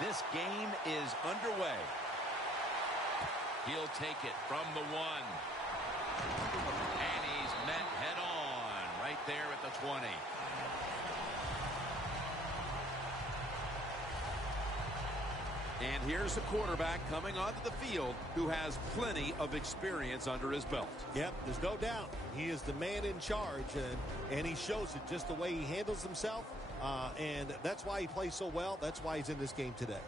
This game is underway. He'll take it from the 1. And he's met head on right there at the 20. And here's the quarterback coming onto the field who has plenty of experience under his belt. Yep, there's no doubt. He is the man in charge, and he shows it just the way he handles himself. And that's why he plays so well. That's why he's in this game today.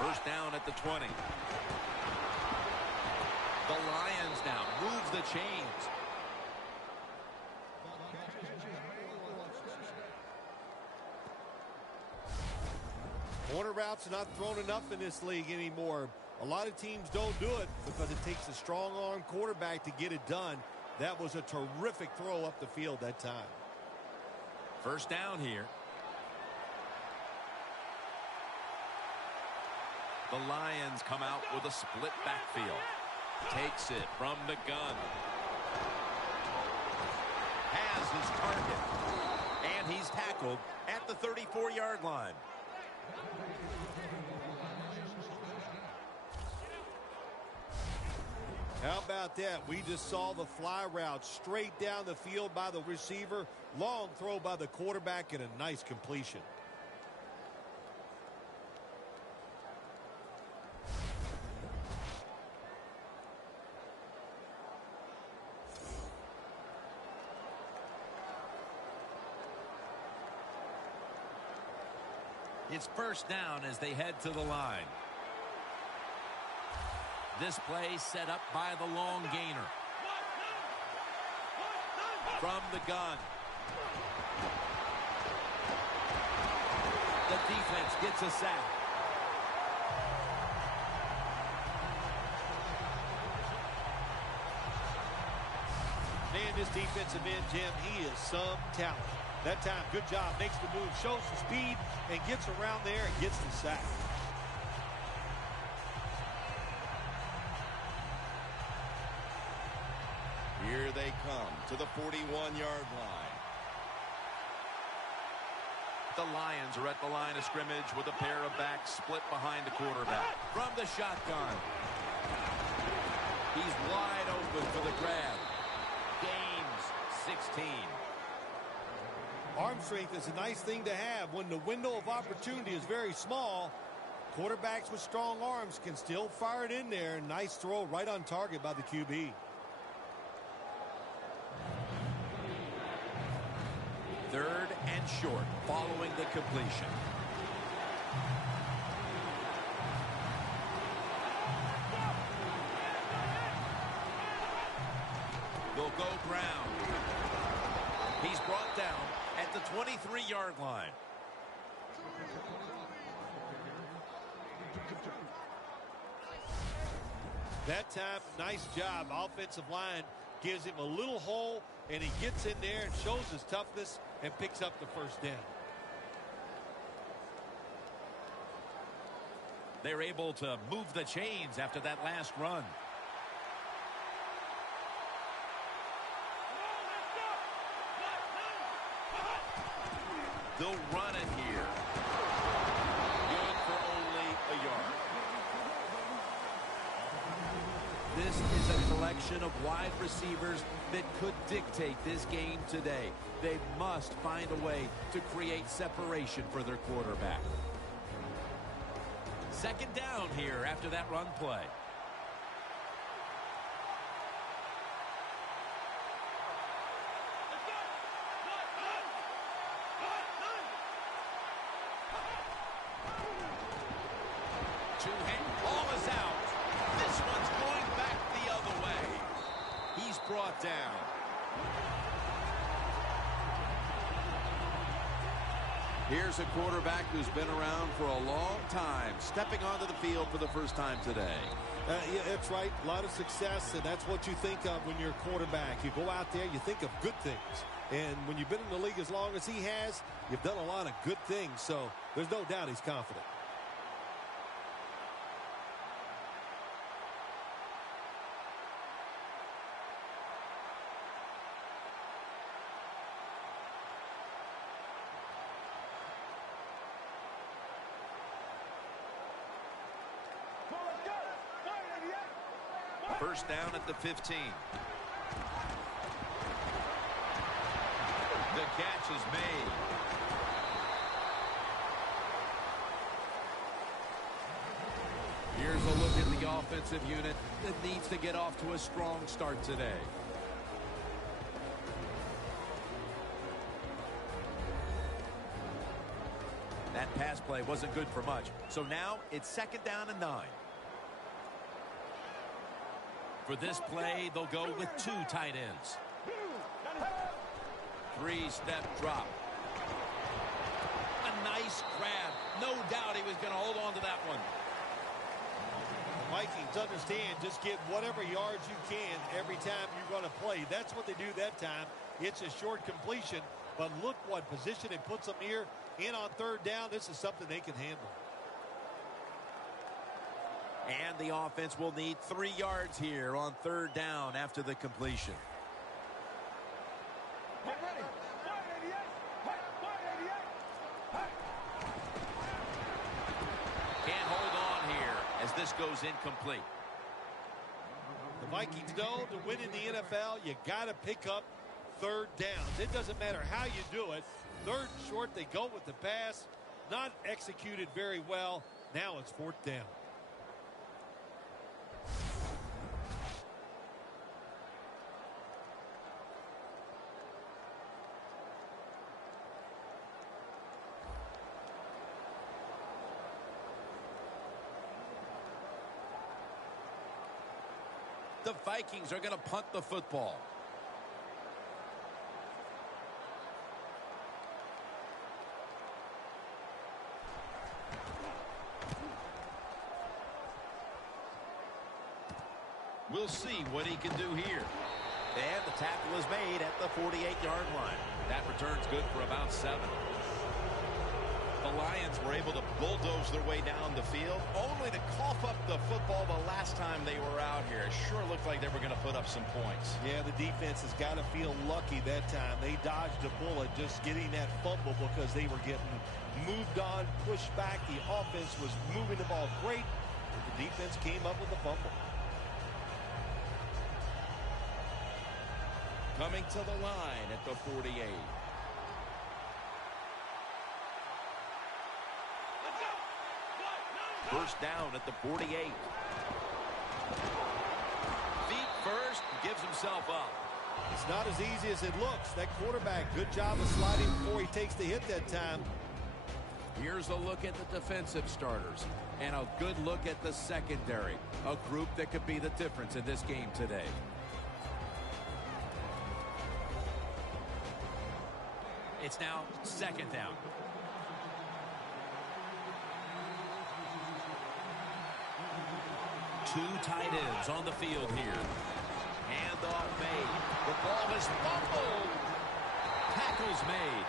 First down at the 20. The Lions now move the chains. Corner routes are not thrown enough in this league anymore. A lot of teams don't do it because it takes a strong-arm quarterback to get it done. That was a terrific throw up the field that time. First down here. The Lions come out with a split backfield. Takes it from the gun. Has his target. And he's tackled at the 34-yard line. How about that? We just saw the fly route straight down the field by the receiver. Long throw by the quarterback and a nice completion. It's first down as they head to the line. This play set up by the long gainer. From the gun. The defense gets a sack. Man, this defensive end, Jim, he is some talent. That time, good job. Makes the move, shows the speed, and gets around there and gets the sack. Here they come to the 41-yard line. The Lions are at the line of scrimmage with a pair of backs split behind the quarterback. From the shotgun. He's wide open for the grab. Gains 16. Arm strength is a nice thing to have when the window of opportunity is very small. Quarterbacks with strong arms can still fire it in there. Nice throw right on target by the QB. Third and short following the completion. They'll go ground. He's brought down at the 23-yard line. That time, nice job. Offensive line gives him a little hole, and he gets in there and shows his toughness and picks up the first down. They're able to move the chains after that last run. They'll run it here. Good for only a yard. This is a collection of wide receivers that could dictate this game today. They must find a way to create separation for their quarterback. Second down here after that run play. Two-hand ball is out. This one's going back the other way. He's brought down. Here's a quarterback who's been around for a long time, stepping onto the field for the first time today. Yeah, that's right. A lot of success, and that's what you think of when you're a quarterback. You go out there, you think of good things. And when you've been in the league as long as he has, you've done a lot of good things. So there's no doubt he's confident. First down at the 15. The catch is made. Here's a look at the offensive unit that needs to get off to a strong start today. That pass play wasn't good for much. So now it's 2nd down and 9. For this play, they'll go with 2 tight ends. 3-step drop. A nice grab. No doubt he was going to hold on to that one. The Vikings understand just get whatever yards you can every time you're going to play. That's what they do that time. It's a short completion, but look what position it puts them here in on 3rd down. This is something they can handle. And the offense will need 3 yards here on 3rd down after the completion. Can't hold on here as this goes incomplete. The Vikings know to win in the NFL, you got to pick up 3rd downs. It doesn't matter how you do it. 3rd short, they go with the pass. Not executed very well. Now it's 4th down. The Vikings are going to punt the football. We'll see what he can do here. And the tackle is made at the 48-yard line. That return's good for about 7. The Lions were able to bulldoze their way down the field, only to cough up the football the last time they were out here. It sure looked like they were going to put up some points. Yeah, the defense has got to feel lucky that time. They dodged a bullet just getting that fumble because they were getting moved on, pushed back. The offense was moving the ball great, but the defense came up with the fumble. Coming to the line at the 48. First down at the 48. Feet first, gives himself up. It's not as easy as it looks. That quarterback, good job of sliding before he takes the hit that time. Here's a look at the defensive starters and a good look at the secondary. A group that could be the difference in this game today. It's now 2nd down. Two tight ends on the field here. Handoff made. The ball is fumbled. Tackles made.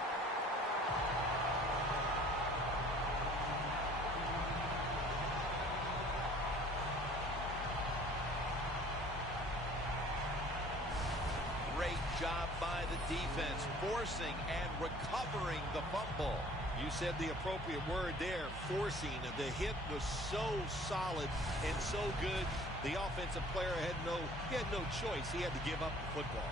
Great job by the defense, forcing and recovering the fumble. You said the appropriate word there, forcing. The hit was so solid and so good. The offensive player had no choice. He had to give up the football.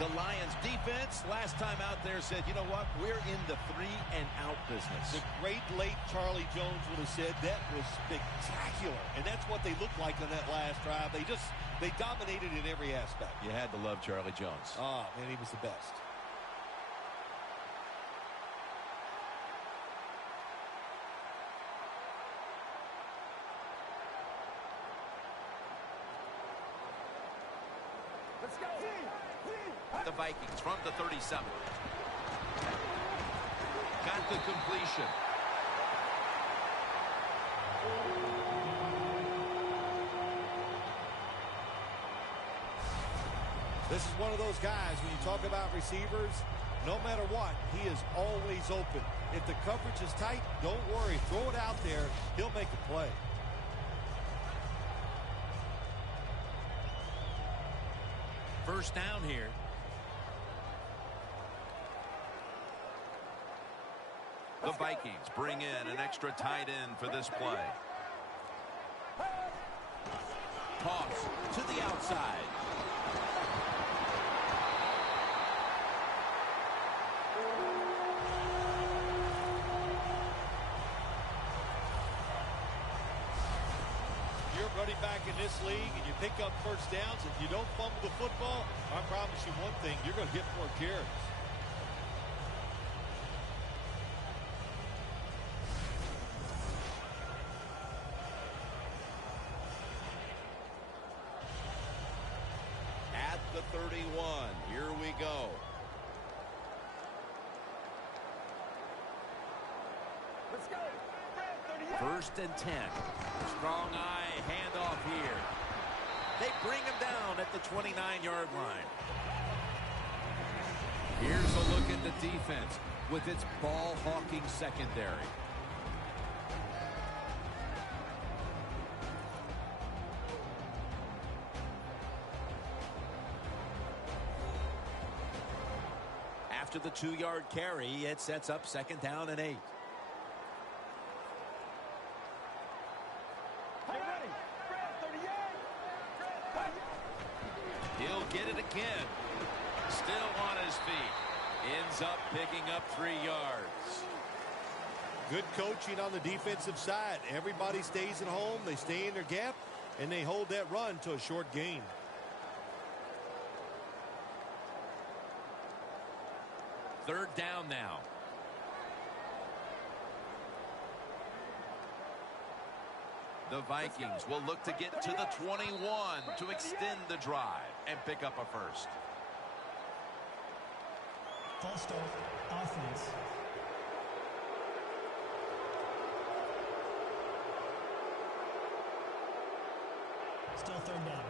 The Lions defense last time out there said, you know what, we're in the 3-and-out business. The great late Charlie Jones would have said that was spectacular. And that's what they looked like on that last drive. They dominated in every aspect. You had to love Charlie Jones. Oh, man, he was the best. Let's go. The Vikings from the 37. Got the completion. This is one of those guys, when you talk about receivers, no matter what, he is always open. If the coverage is tight, don't worry. Throw it out there. He'll make a play. First down here. The Vikings bring in an extra tight end for this play. Toss to the outside. You're running back in this league and you pick up first downs. If you don't fumble the football, I promise you one thing, you're going to get more carries. At the 31, here we go. Let's go. First and 10. Strong eye handoff here. They bring him down at the 29-yard line. Here's a look at the defense with its ball-hawking secondary. After the 2-yard carry, it sets up second down and 8. He'll get it again. Still on his feet. Ends up picking up 3 yards. Good coaching on the defensive side. Everybody stays at home. They stay in their gap, and they hold that run to a short gain. Third down now. The Vikings will look to get to the 21 to extend the drive and pick up a first. False start, offense. Still third down.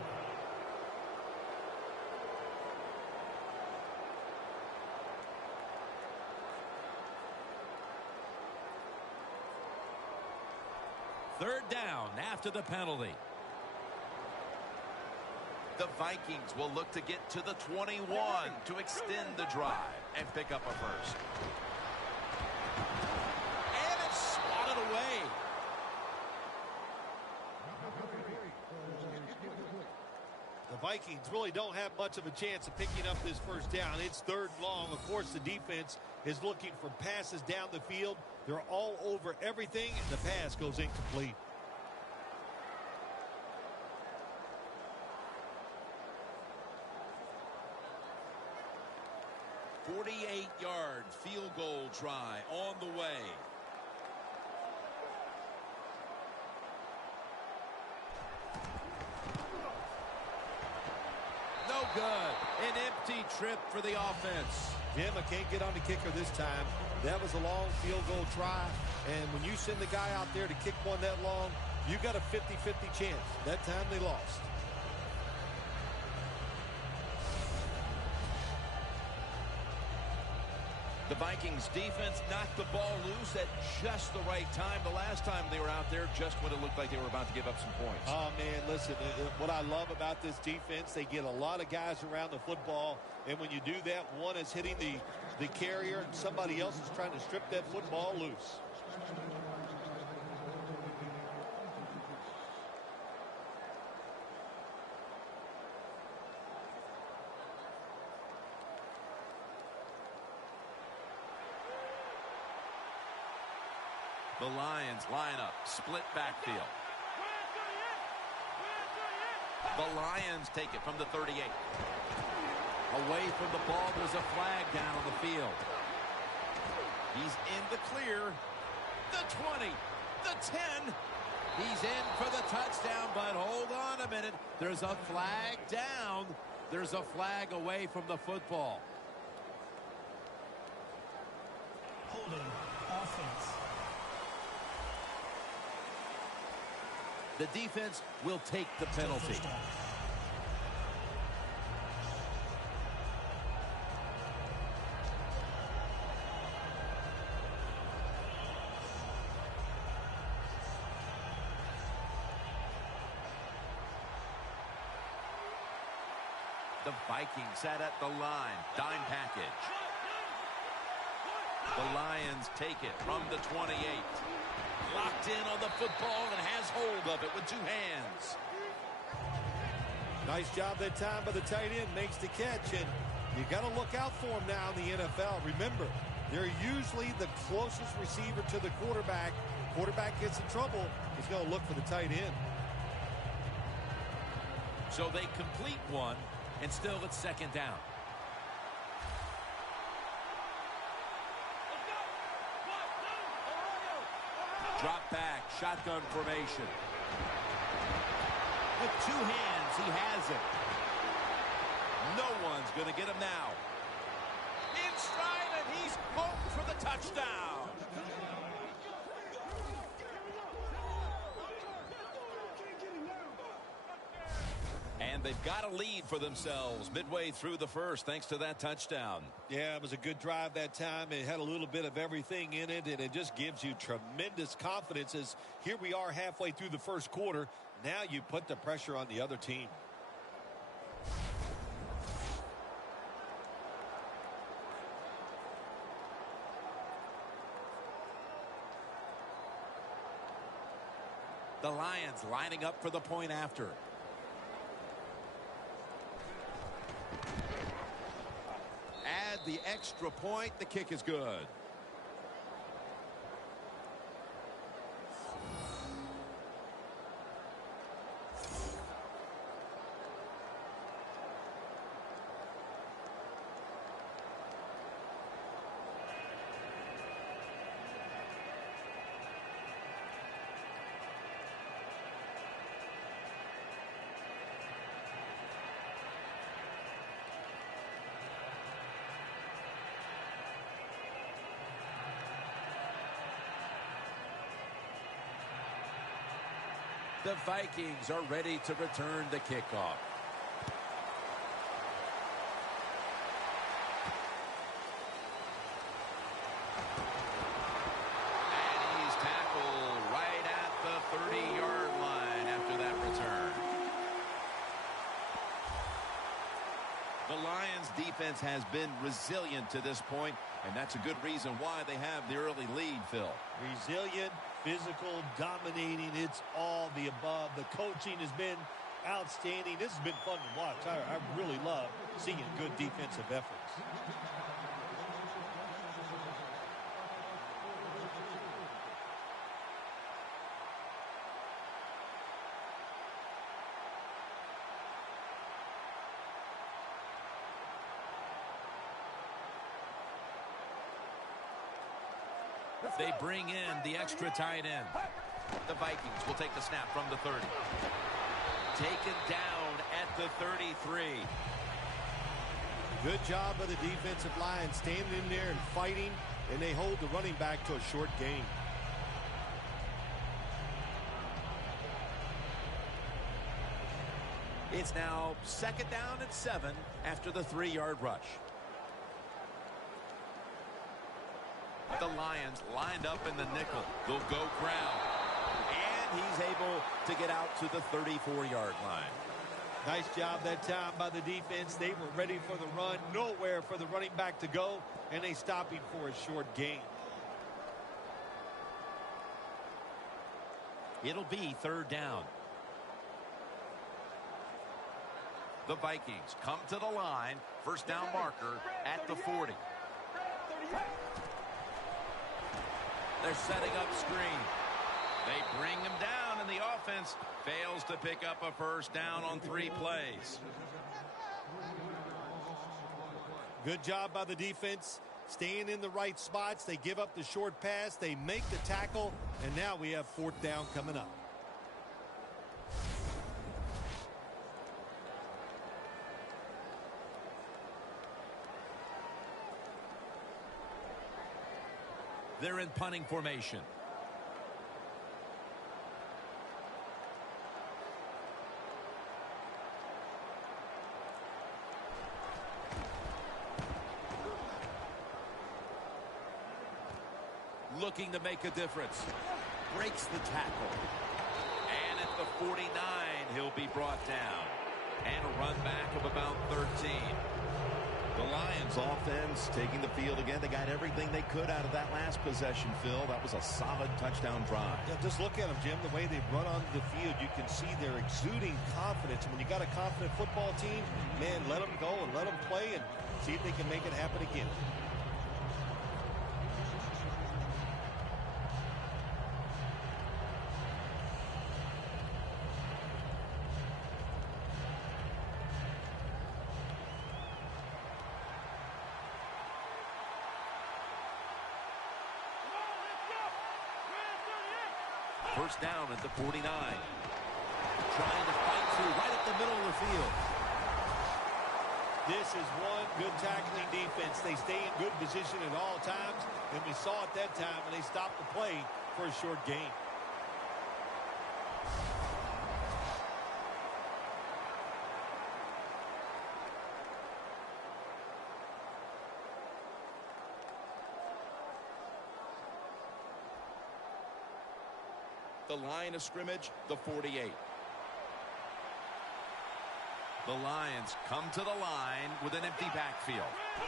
Third down after the penalty. The Vikings will look to get to the 21 to extend the drive and pick up a first. And it's swatted away. The Vikings really don't have much of a chance of picking up this first down. It's third and long. Of course, the defense is looking for passes down the field. They're all over everything, and the pass goes incomplete. "48-yard field goal try on the way." No good. An empty trip for the offense. Jim, I can't get on the kicker this time. That was a long field goal try, and when you send the guy out there to kick one that long, you got a 50-50 chance. That time they lost. The Vikings defense knocked the ball loose at just the right time. The last time they were out there, just when it looked like they were about to give up some points. Oh, man, listen, what I love about this defense, they get a lot of guys around the football, and when you do that, one is hitting the carrier, and somebody else is trying to strip that football loose. The Lions line up, split backfield. The Lions take it from the 38. Away from the ball, there's a flag down on the field. He's in the clear. The 20, the 10. He's in for the touchdown, but hold on a minute. There's a flag down. There's a flag away from the football. Holding, offense. The defense will take the penalty. The Vikings set at the line. Dime package. The Lions take it from the 28. Locked in on the football and has hold of it with two hands. Nice job that time by the tight end. Makes the catch, and you got to look out for him now in the NFL. Remember, they're usually the closest receiver to the quarterback. Quarterback gets in trouble, he's going to look for the tight end. So they complete one, and still it's second down. Drop back, shotgun formation. With two hands, he has it. No one's going to get him now. In stride, and he's home for the touchdown. And they've got a lead for themselves midway through the first thanks to that touchdown. Yeah, it was a good drive that time. It had a little bit of everything in it, and it just gives you tremendous confidence as here we are halfway through the first quarter. Now you put the pressure on the other team. The Lions lining up for the point after. Add the extra point. The kick is good. The Vikings are ready to return the kickoff. And he's tackled right at the 30-yard line after that return. The Lions defense has been resilient to this point, and that's a good reason why they have the early lead, Phil. Resilient, physical, dominating, it's all the above. The coaching has been outstanding. This has been fun to watch. I really love seeing good defensive efforts. They bring in the extra tight end. The Vikings will take the snap from the 30. Taken down at the 33. Good job by the defensive line standing in there and fighting, and they hold the running back to a short gain. It's now second down and 7 after the 3-yard rush. The Lions lined up in the nickel. They'll go ground. And he's able to get out to the 34-yard line. Nice job that time by the defense. They were ready for the run. Nowhere for the running back to go. And they stop him for a short gain. It'll be third down. The Vikings come to the line. First down marker at the 40. They're setting up screen. They bring him down, and the offense fails to pick up a first down on 3 plays. Good job by the defense. Staying in the right spots. They give up the short pass. They make the tackle. And now we have fourth down coming up. They're in punting formation. Looking to make a difference. Breaks the tackle. And at the 49, he'll be brought down. And a run back of about 13. The Lions offense taking the field again. They got everything they could out of that last possession, Phil. That was a solid touchdown drive. Yeah, just look at them, Jim. The way they run onto the field, you can see they're exuding confidence. And when you got a confident football team, man, let them go and let them play and see if they can make it happen again. First down at the 49. Trying to fight through right at the middle of the field. This is one good tackling defense. They stay in good position at all times, and we saw it that time when they stopped the play for a short gain. The line of scrimmage, the 48. The Lions come to the line with an empty backfield.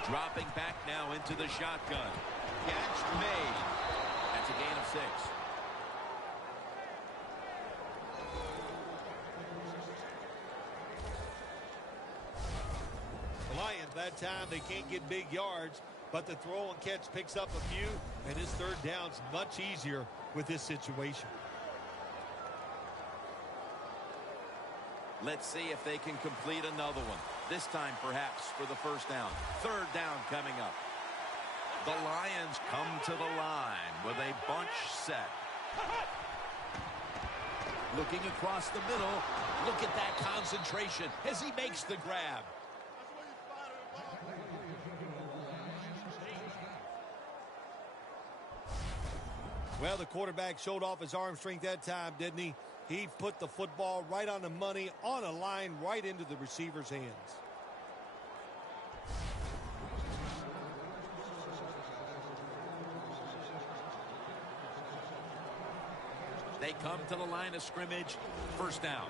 Dropping back now into the shotgun. Catch made. That's a gain of 6. The Lions, that time, they can't get big yards, but the throw and catch picks up a few, and this third down's much easier with this situation. Let's see if they can complete another one. This time, perhaps, for the first down. Third down coming up. The Lions come to the line with a bunch set. Looking across the middle. Look at that concentration as he makes the grab. Well, the quarterback showed off his arm strength that time, didn't he? He put the football right on the money, on a line, right into the receiver's hands. They come to the line of scrimmage. First down.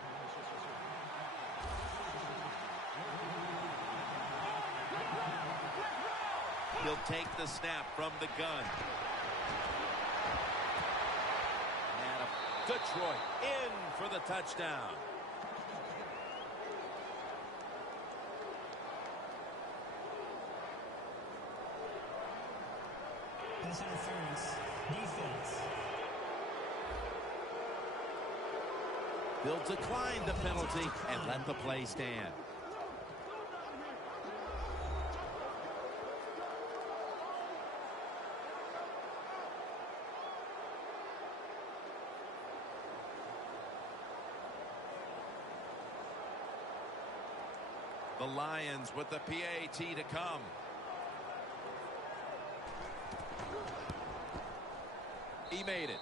He'll take the snap from the gun. Detroit in for the touchdown. Pass interference. Defense. They'll decline the penalty and let the play stand. The Lions with the PAT to come. He made it.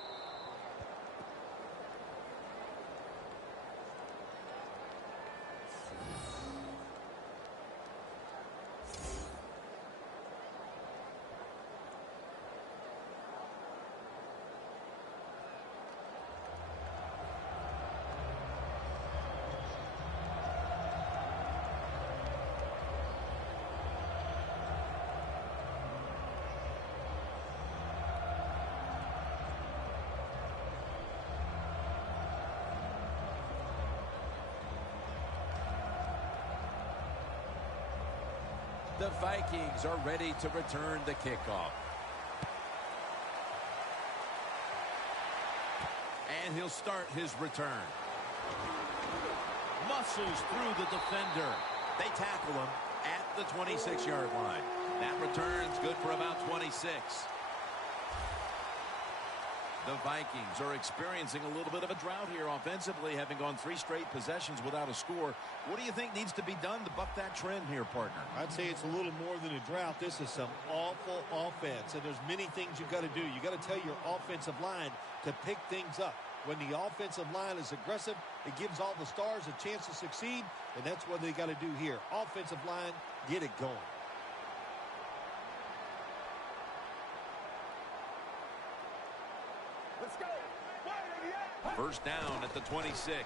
The Vikings are ready to return the kickoff. And he'll start his return. Muscles through the defender. They tackle him at the 26-yard line. That return's good for about 26. The Vikings are experiencing a little bit of a drought here offensively, having gone 3 straight possessions without a score. What do you think needs to be done to buck that trend here, partner? I'd say it's a little more than a drought. This is some awful offense, and there's many things you got to do. You got to tell your offensive line to pick things up. When the offensive line is aggressive, it gives all the stars a chance to succeed, and that's what they got to do here. Offensive line, get it going. Let's go. First down at the 26.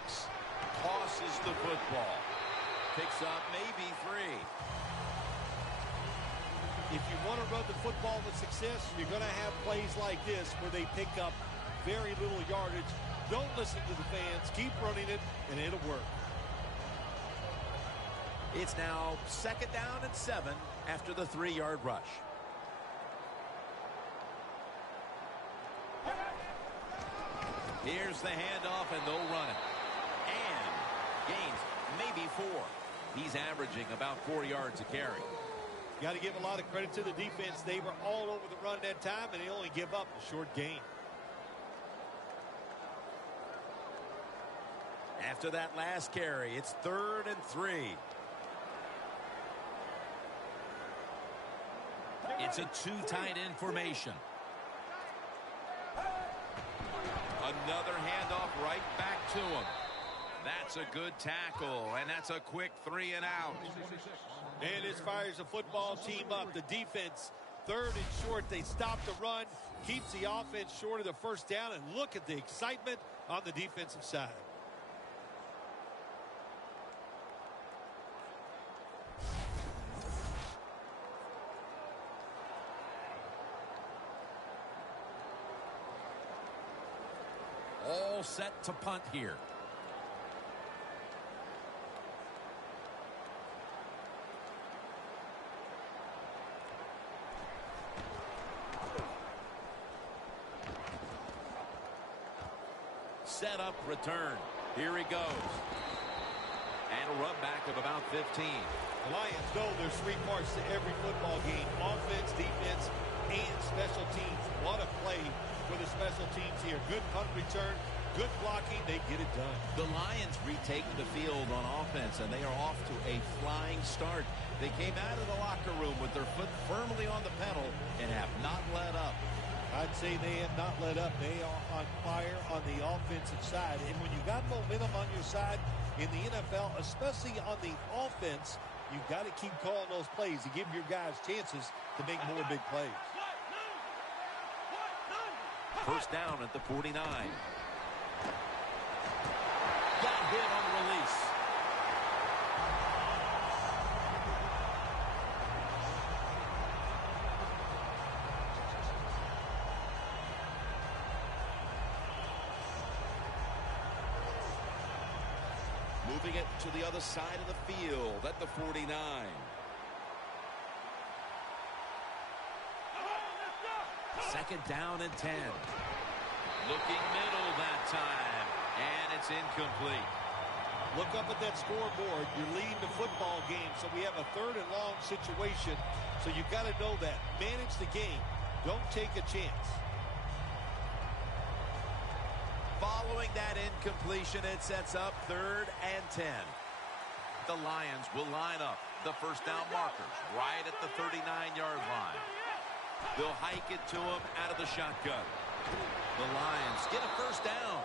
Tosses the football. picks up maybe 3. If you want to run the football with success, you're going to have plays like this where they pick up very little yardage. Don't listen to the fans. Keep running it, and it'll work. It's now 2nd down and 7 after the 3-yard rush. Here's the handoff, and they'll run it. And gains maybe 4. He's averaging about 4 yards a carry. Got to give a lot of credit to the defense. They were all over the run that time, and they only give up a short gain. After that last carry, it's 3rd and 3. It's a 2 tight end formation. Another handoff right back to him. That's a good tackle, and that's a quick 3 and out. And this fires the football team up. The defense, 3rd and short. They stop the run, keeps the offense short of the first down, and look at the excitement on the defensive side. All set to punt here. Set up, return. Here he goes. And a run back of about 15. The Lions know there's 3 parts to every football game: offense, defense, and special teams. What a play for the special teams here. Good punt return, good blocking. They get it done. The Lions retake the field on offense, and they are off to a flying start. They came out of the locker room with their foot firmly on the pedal and have not let up. I'd say they have not let up. They are on fire on the offensive side. And when you got momentum on your side in the NFL, especially on the offense, you've got to keep calling those plays to give your guys chances to make more big plays. 1st down at the 49. Got hit on the release. Moving it to the other side of the field at the 49. Second down and 10. Looking middle that time. And it's incomplete. Look up at that scoreboard. You're leading the football game, so we have a 3rd and long situation. So you've got to know that. Manage the game. Don't take a chance. Following that incompletion, it sets up 3rd and 10. The Lions will line up the 1st down markers right at the 39-yard line. They'll hike it to him out of the shotgun. The Lions get a 1st down.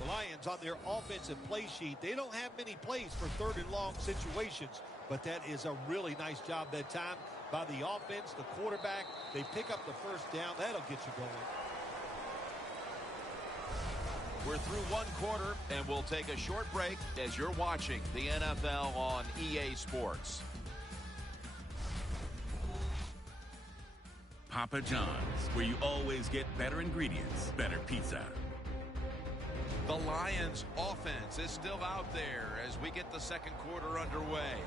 The Lions on their offensive play sheet, they don't have many plays for 3rd and long situations, but that is a really nice job that time by the offense, the quarterback. They pick up the 1st down. That'll get you going. We're through 1 quarter, and we'll take a short break as you're watching the NFL on EA Sports. Papa John's, where you always get better ingredients, better pizza. The Lions offense is still out there as we get the 2nd quarter underway.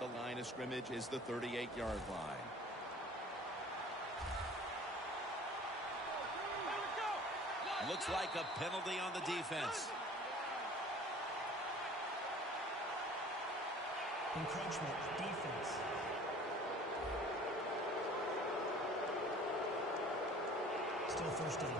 The line of scrimmage is the 38-yard line. Looks like a penalty on the defense. Encroachment, defense. Still 1st down.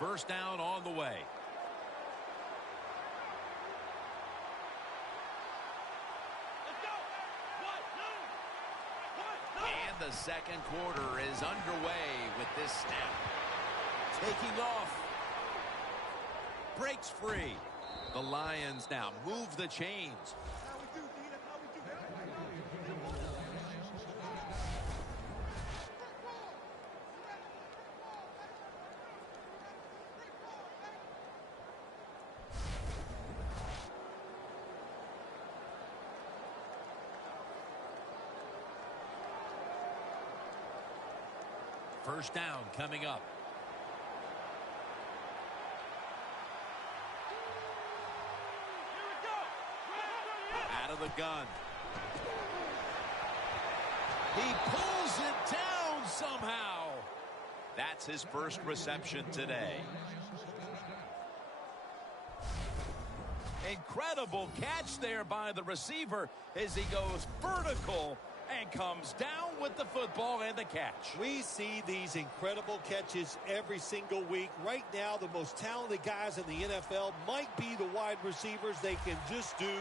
First down on the way. And the second quarter is underway with this snap. Taking off. Breaks free. The Lions now move the chains. First down coming up. Out of the gun. He pulls it down somehow. That's his first reception today. Incredible catch there by the receiver as he goes vertical and comes down with the football and the catch. We see these incredible catches every single week. Right now, the most talented guys in the NFL might be the wide receivers. They can just do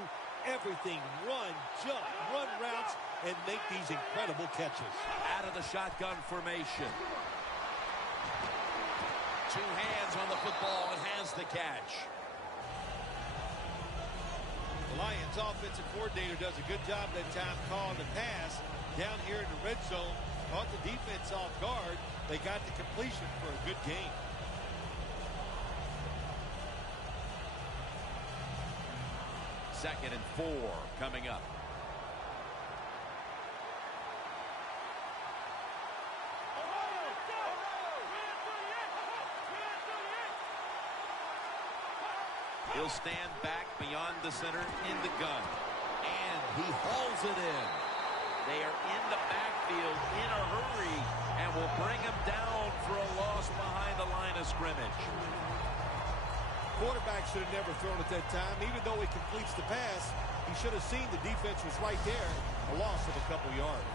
everything. Run, jump, run routes, and make these incredible catches. Out of the shotgun formation. Two hands on the football and has the catch. The Lions offensive coordinator does a good job that time calling the pass down here in the red zone. Caught the defense off guard. They got the completion for a good game. Second and 4 coming up. He'll stand back beyond the center in the gun. And he hauls it in. They are in the backfield in a hurry and will bring him down for a loss behind the line of scrimmage. Quarterback should have never thrown at that time. Even though he completes the pass, he should have seen the defense was right there. A loss of a couple yards.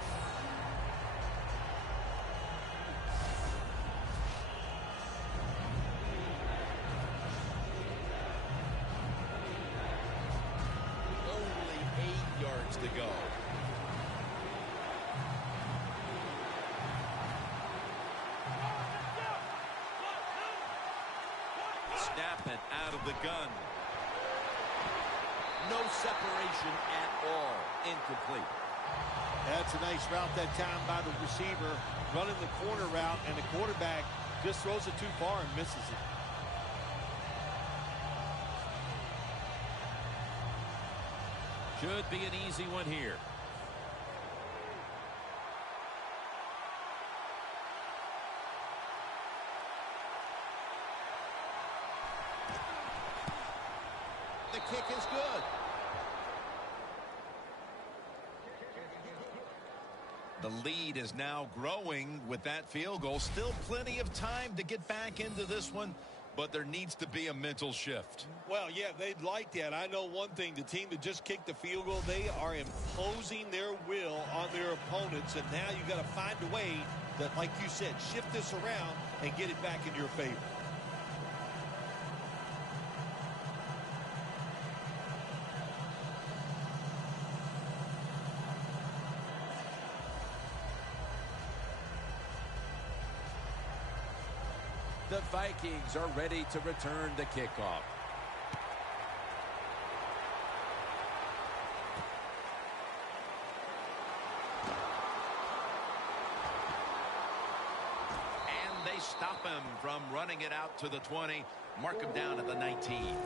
To go. Snapping out of the gun. No separation at all. Incomplete. That's a nice route that time by the receiver. Running the corner route, and the quarterback just throws it too far and misses it. Should be an easy one here. The kick is good. The lead is now growing with that field goal. Still plenty of time to get back into this one, but there needs to be a mental shift. Well, yeah, they'd like that. I know one thing. The team that just kicked the field goal, they are imposing their will on their opponents, and now you got to find a way that, like you said, shift this around and get it back in your favor. The Vikings are ready to return the kickoff. And they stop him from running it out to the 20. Mark him down at the 19.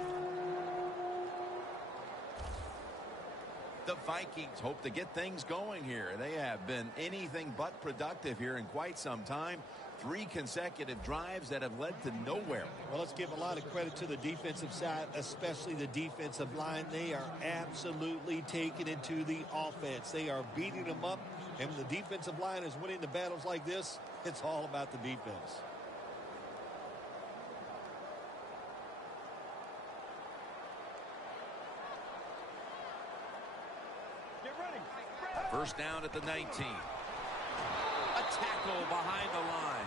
The Vikings hope to get things going here. They have been anything but productive here in quite some time. 3 consecutive drives that have led to nowhere. Well, let's give a lot of credit to the defensive side, especially the defensive line. They are absolutely taking it to the offense. They are beating them up, and when the defensive line is winning the battles like this, it's all about the defense. First down at the 19. A tackle behind the line.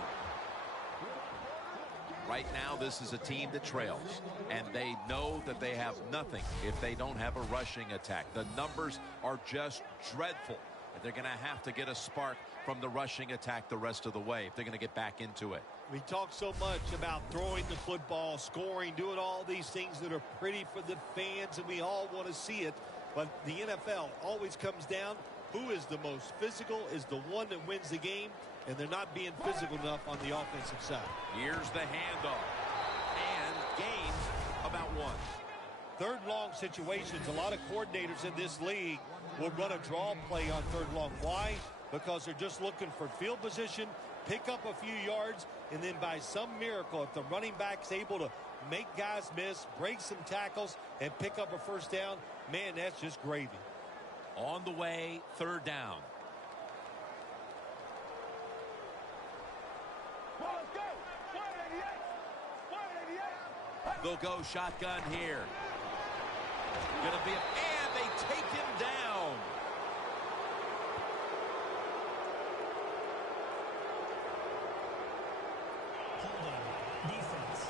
Right now, this is a team that trails, and they know that they have nothing if they don't have a rushing attack. The numbers are just dreadful, and they're going to have to get a spark from the rushing attack the rest of the way if they're going to get back into it. We talk so much about throwing the football, scoring, doing all these things that are pretty for the fans, and we all want to see it. But the NFL always comes down, who is the most physical is the one that wins the game, and they're not being physical enough on the offensive side. Here's the handoff, and gains about 1. Third long situations, a lot of coordinators in this league will run a draw play on third long. Why? Because they're just looking for field position, pick up a few yards, and then by some miracle, if the running back's able to make guys miss, break some tackles, and pick up a first down, man, that's just gravy. On the way, third down. They'll go shotgun here. Gonna be and they take him down. Hold on. Defense.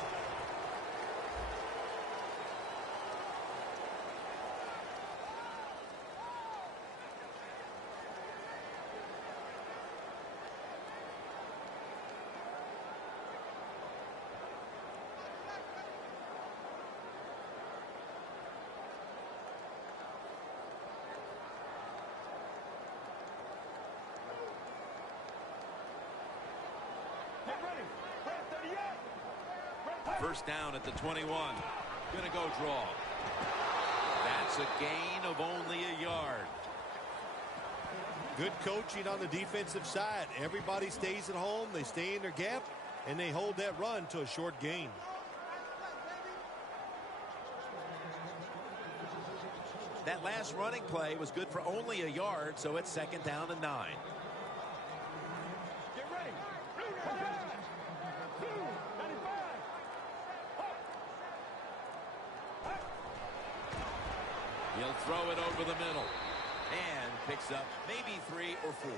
First down at the 21. Gonna go draw. That's a gain of only a yard. Good coaching on the defensive side. Everybody stays at home. They stay in their gap, and they hold that run to a short gain. That last running play was good for only a yard, so it's second down and 9. He'll throw it over the middle and picks up maybe 3 or 4.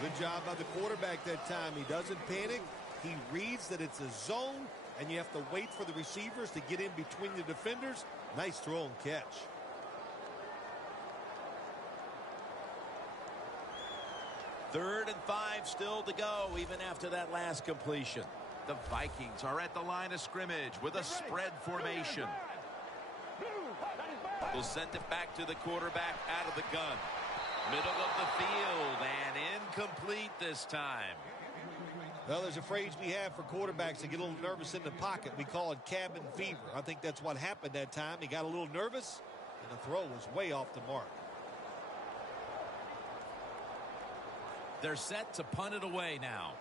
Good job by the quarterback that time. He doesn't panic. He reads that it's a zone, and you have to wait for the receivers to get in between the defenders. Nice throw and catch. Third and 5 still to go even after that last completion. The Vikings are at the line of scrimmage with a spread formation. Will send it back to the quarterback out of the gun. Middle of the field and incomplete this time. Well, there's a phrase we have for quarterbacks that get a little nervous in the pocket. We call it cabin fever. I think that's what happened that time. He got a little nervous, and the throw was way off the mark. They're set to punt it away now.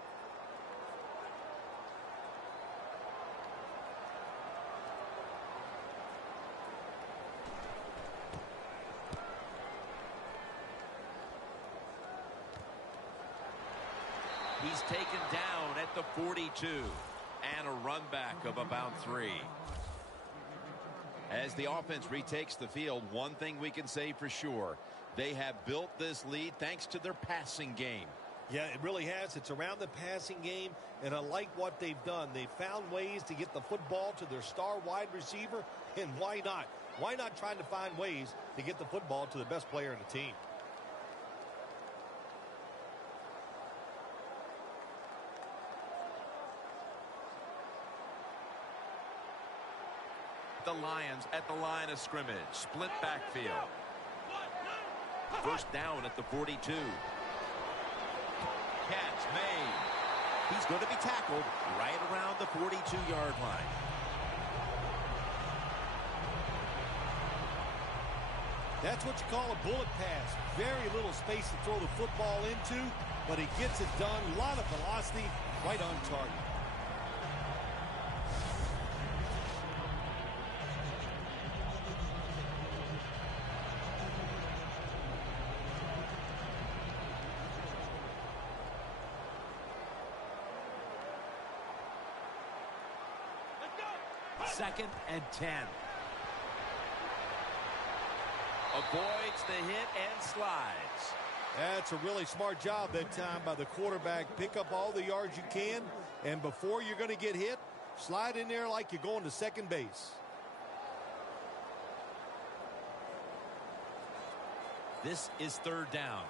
He's taken down at the 42 and a run back of about 3. As the offense retakes the field, one thing we can say for sure, they have built this lead thanks to their passing game. Yeah, it really has. It's around the passing game, and I like what they've done. They've found ways to get the football to their star wide receiver, and why not? Why not trying to find ways to get the football to the best player in the team? The Lions at the line of scrimmage. Split backfield. First down at the 42. Catch made. He's going to be tackled right around the 42-yard line. That's what you call a bullet pass. Very little space to throw the football into, but he gets it done. A lot of velocity, right on target. Second and 10. Avoids the hit and slides. That's a really smart job that time by the quarterback. Pick up all the yards you can, and before you're going to get hit, slide in there like you're going to second base. This is third down.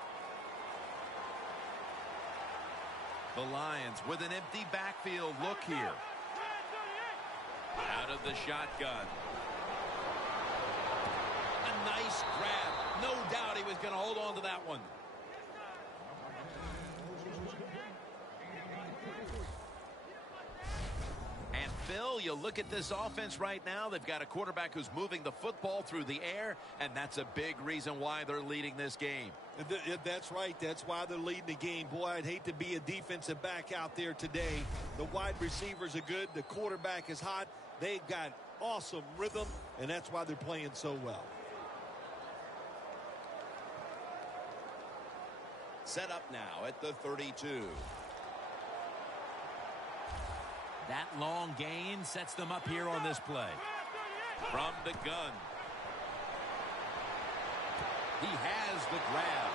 The Lions with an empty backfield look here. Out of the shotgun. A nice grab. No doubt he was going to hold on to that one. And Phil, you look at this offense right now. They've got a quarterback who's moving the football through the air, and that's a big reason why they're leading this game. That's right. That's why they're leading the game. Boy, I'd hate to be a defensive back out there today. The wide receivers are good. The quarterback is hot. They've got awesome rhythm, and that's why they're playing so well. Set up now at the 32. That long gain sets them up here on this play. From the gun. He has the grab.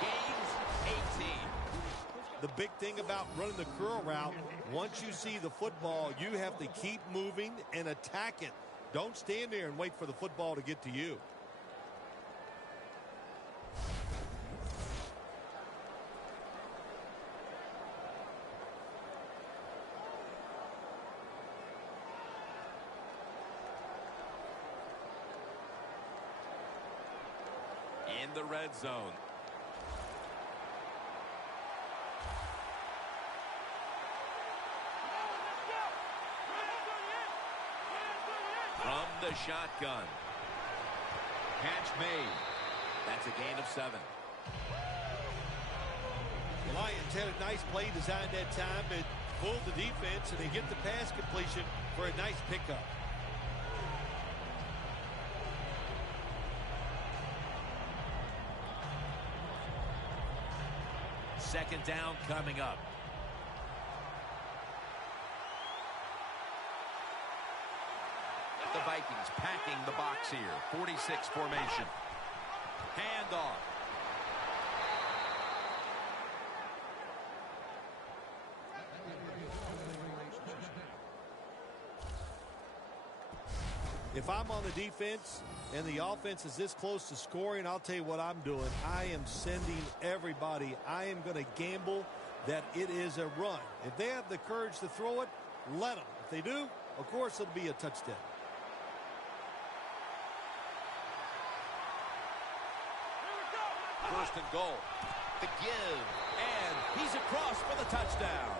Gains 18. The big thing about running the curl route, once you see the football, you have to keep moving and attack it. Don't stand there and wait for the football to get to you. In the red zone. From the shotgun. Catch made. That's a gain of 7. The Lions had a nice play design that time. It pulled the defense, and they get the pass completion for a nice pickup. Second down coming up. The Vikings packing the box here. 46 formation. Handoff. If I'm on the defense and the offense is this close to scoring, I'll tell you what I'm doing. I am sending everybody. I am going to gamble that it is a run. If they have the courage to throw it, let them. If they do, of course, it'll be a touchdown. First and goal. The give. And he's across for the touchdown.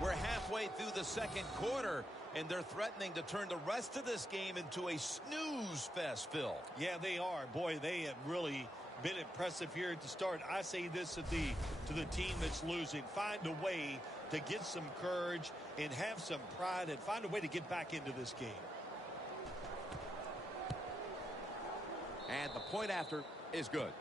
We're halfway through the second quarter, and they're threatening to turn the rest of this game into a snooze fest, Phil. Yeah, they are. Boy, they have really been impressive here at the start. I say this to the team that's losing. Find a way to get some courage and have some pride and find a way to get back into this game. And the point after is good.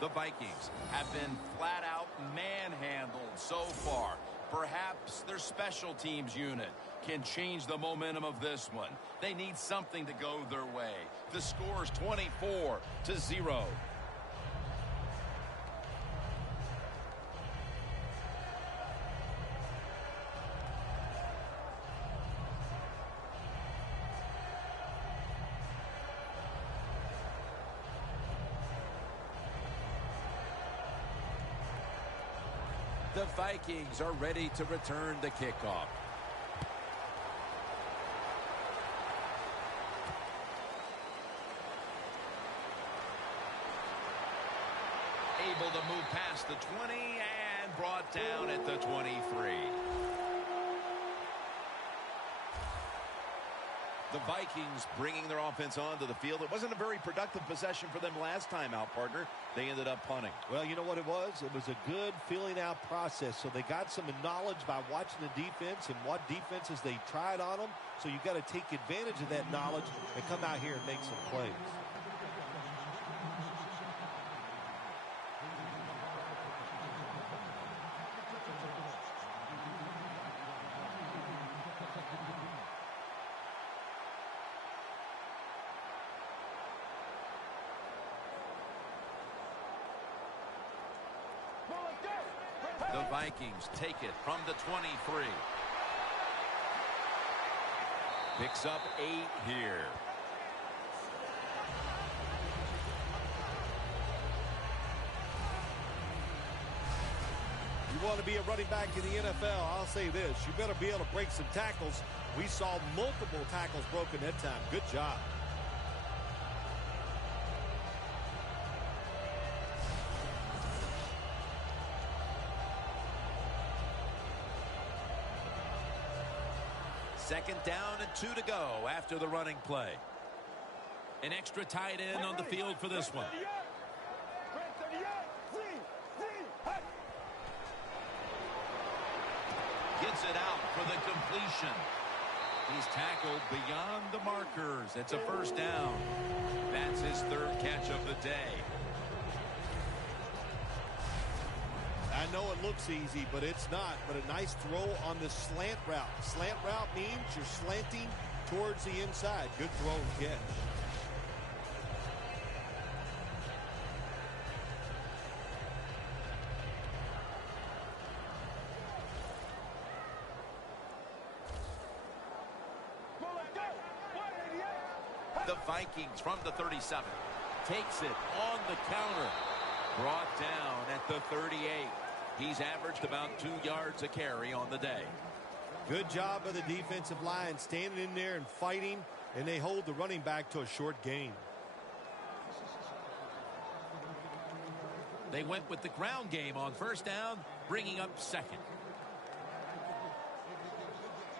The Vikings have been flat out manhandled so far. Perhaps their special teams unit can change the momentum of this one. They need something to go their way. The score is 24-0. The Vikings are ready to return the kickoff. Able to move past the 20 and brought down at the 23. The Vikings bringing their offense onto the field. It wasn't a very productive possession for them last time out, partner. They ended up punting. Well, you know what it was? It was a good feeling out process. So they got some knowledge by watching the defense and what defenses they tried on them. So you've got to take advantage of that knowledge and come out here and make some plays. Vikings take it from the 23. Picks up 8 here. You want to be a running back in the NFL, I'll say this. You better be able to break some tackles. We saw multiple tackles broken that time. Good job. Second down and 2 to go after the running play. An extra tight end on the field for this one. Gets it out for the completion. He's tackled beyond the markers. It's a first down. That's his 3rd catch of the day. I know it looks easy, but it's not. But a nice throw on the slant route. Slant route means you're slanting towards the inside. Good throw and catch. The Vikings from the 37 takes it on the counter. Brought down at the 38. He's averaged about 2 yards a carry on the day. Good job of the defensive line standing in there and fighting, and they hold the running back to a short gain. They went with the ground game on first down, bringing up 2nd.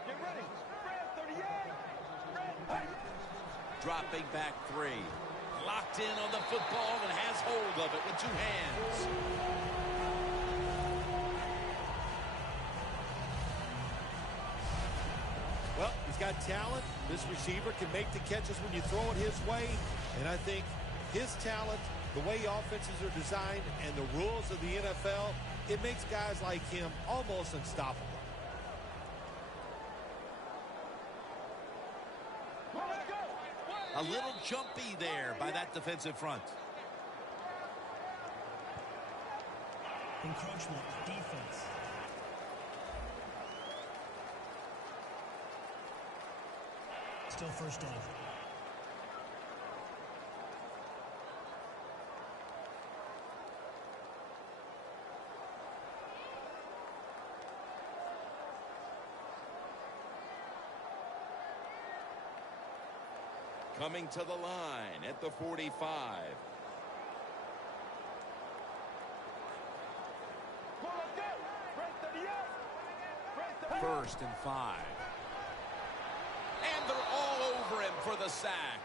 Get ready. Red 38. Red. Dropping back 3. Locked in on the football and has hold of it with 2 hands. Well, he's got talent. This receiver can make the catches when you throw it his way. And I think his talent, the way offenses are designed, and the rules of the NFL, it makes guys like him almost unstoppable. A little jumpy there by that defensive front. Encroachment defense. Still first down. Coming to the line at the 45. First and 5. And they're all over him for the sack.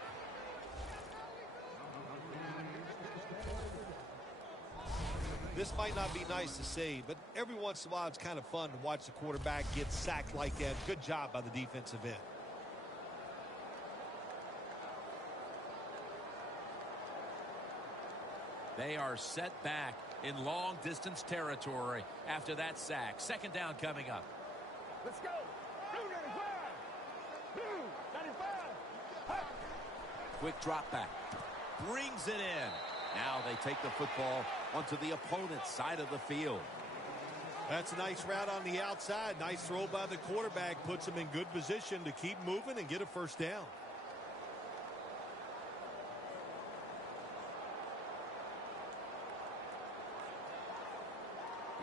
This might not be nice to say, but every once in a while it's kind of fun to watch the quarterback get sacked like that. Good job by the defensive end. They are set back in long-distance territory after that sack. Second down coming up. Let's go. 295. Quick drop back. Brings it in. Now they take the football onto the opponent's side of the field. That's a nice route on the outside. Nice throw by the quarterback. Puts him in good position to keep moving and get a first down.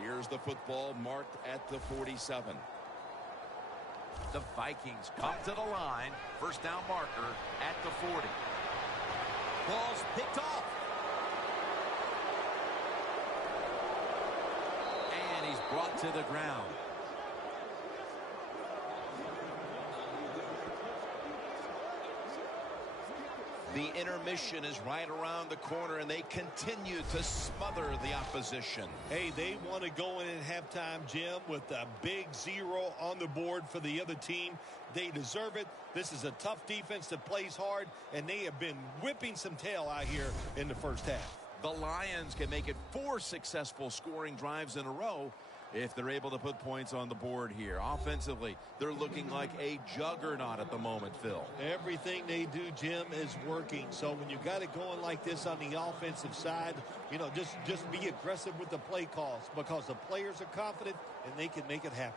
Here's the football marked at the 47. The Vikings come to the line. First down marker at the 40. Ball's picked off. And he's brought to the ground. The intermission is right around the corner, and they continue to smother the opposition. Hey, they want to go in at halftime, Jim, with a big 0 on the board for the other team. They deserve it. This is a tough defense that plays hard, and they have been whipping some tail out here in the first half. The Lions can make it 4 successful scoring drives in a row, if they're able to put points on the board here. Offensively, they're looking like a juggernaut at the moment, Phil. Everything they do, Jim, is working. So when you got it going like this on the offensive side, you know, just be aggressive with the play calls because the players are confident and they can make it happen.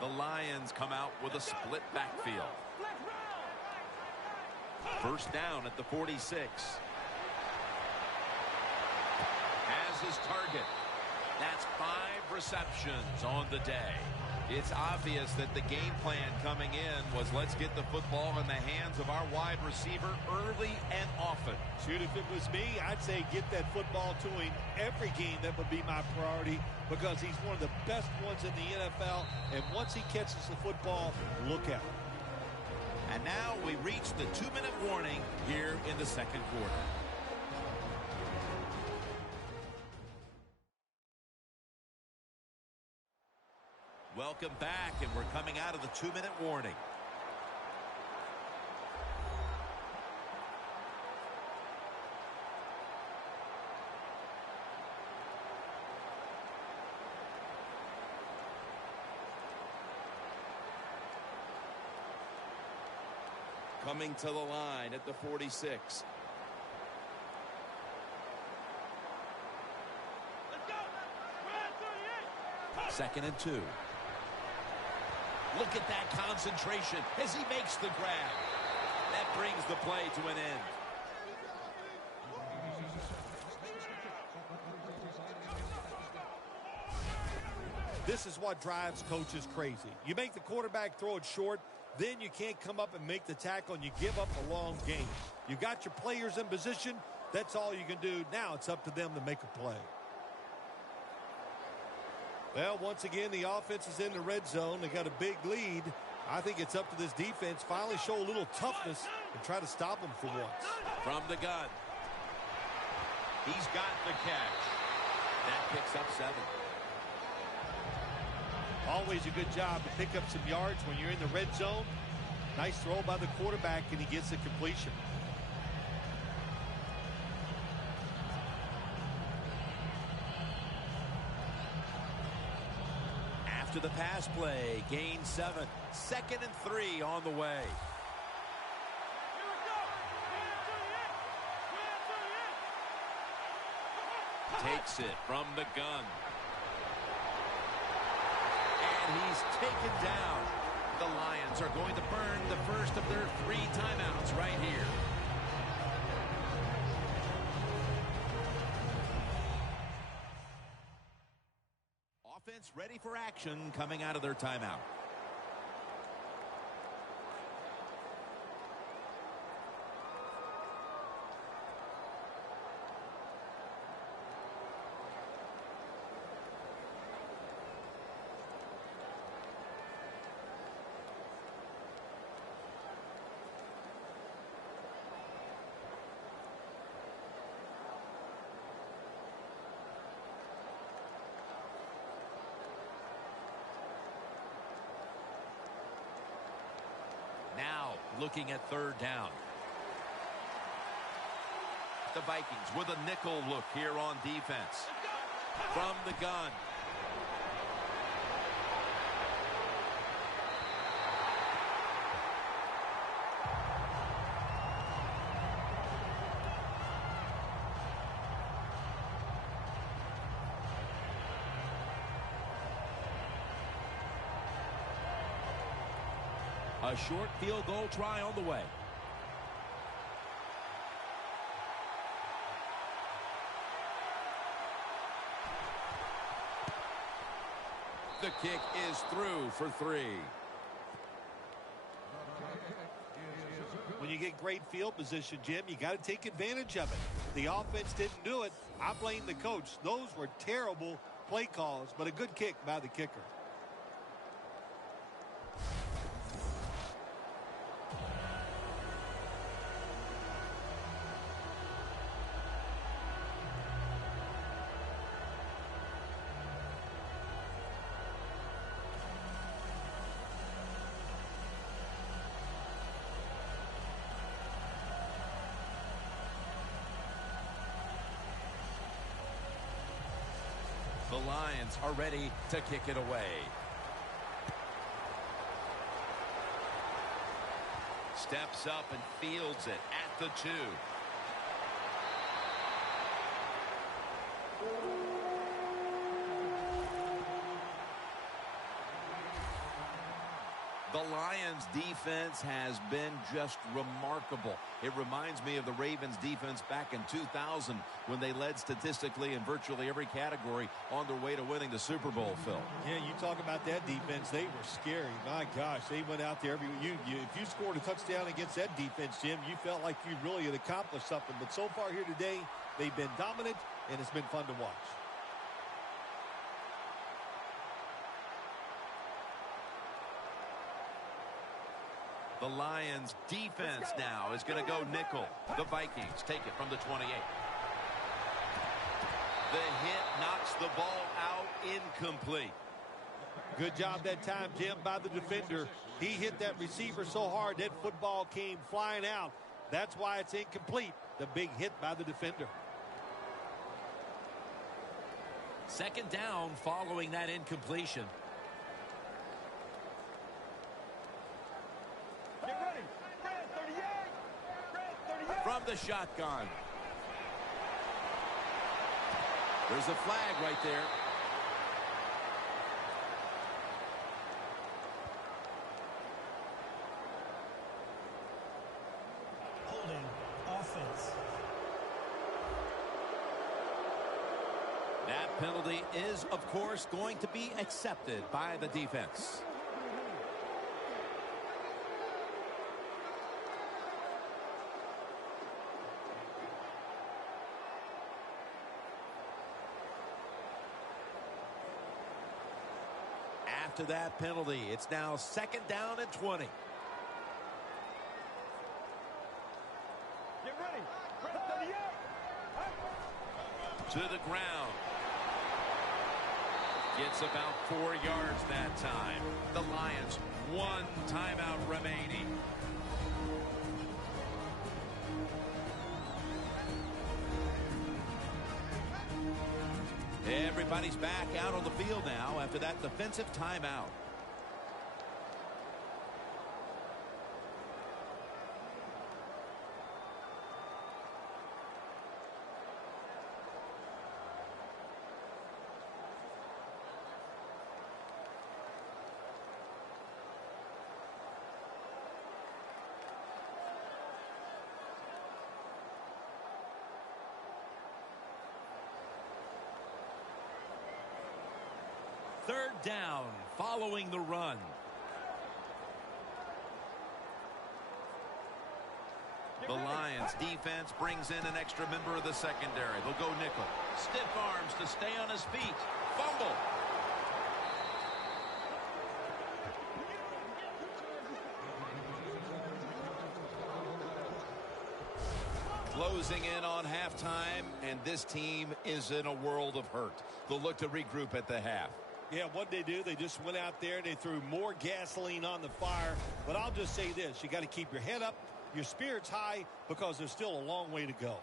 The Lions come out with a split backfield. First down at the 46. Has his target. That's 5 receptions on the day. It's obvious that the game plan coming in was let's get the football in the hands of our wide receiver early and often. Shoot, if it was me, I'd say get that football to him every game. That would be my priority because he's one of the best ones in the NFL. And once he catches the football, look out. And now we reach the 2-minute warning here in the second quarter. Welcome back, and we're coming out of the 2-minute warning. Coming to the line at the 46. Second and 2. Look at that concentration as he makes the grab. That brings the play to an end. This is what drives coaches crazy. You make the quarterback throw it short, then you can't come up and make the tackle, and you give up a long game. You got your players in position. That's all you can do. Now it's up to them to make a play. Well, once again, the offense is in the red zone. They got a big lead. I think it's up to this defense finally show a little toughness and try to stop them for once. From the gun. He's got the catch. That picks up 7. Always a good job to pick up some yards when you're in the red zone. Nice throw by the quarterback, and he gets the completion. After the pass play, gain 7. Second and 3 on the way. Takes it from the gun. And he's taken down. The Lions are going to burn the first of their 3 timeouts right here. Offense ready for action coming out of their timeout. Now looking at third down. The Vikings with a nickel look here on defense. From the gun. A short field goal try on the way. The kick is through for 3. When you get great field position, Jim, you got to take advantage of it. The offense didn't do it. I blame the coach. Those were terrible play calls, but a good kick by the kicker. The Lions are ready to kick it away. Steps up and fields it at the 2. The Lions defense has been just remarkable. It reminds me of the Ravens defense back in 2000 when they led statistically in virtually every category on their way to winning the Super Bowl, Phil. Yeah, you talk about that defense. They were scary. My gosh, they went out there. If you scored a touchdown against that defense, Jim, you felt like you really had accomplished something. But so far here today, they've been dominant, and it's been fun to watch. The Lions defense now is going to go nickel. The Vikings take it from the 28. The hit knocks the ball out, incomplete. Good job that time, Jim, by the defender. He hit that receiver so hard that football came flying out. That's why it's incomplete. The big hit by the defender. Second down following that incompletion. Get ready. Red 38. Red 38. From the shotgun. There's a flag right there. Holding offense. That penalty is, of course, going to be accepted by the defense. After that penalty, it's now second down and 20. Get ready. Red 38. To the ground. Gets about 4 yards that time. The Lions, 1 timeout remaining. Everybody's back out on the field now after that defensive timeout. Third down following the run. The Lions defense brings in an extra member of the secondary. They'll go nickel. Stiff arms to stay on his feet. Fumble. Closing in on halftime, and this team is in a world of hurt. They'll look to regroup at the half. Yeah, what they do, they just went out there and they threw more gasoline on the fire. But I'll just say this, you got to keep your head up, your spirits high, because there's still a long way to go.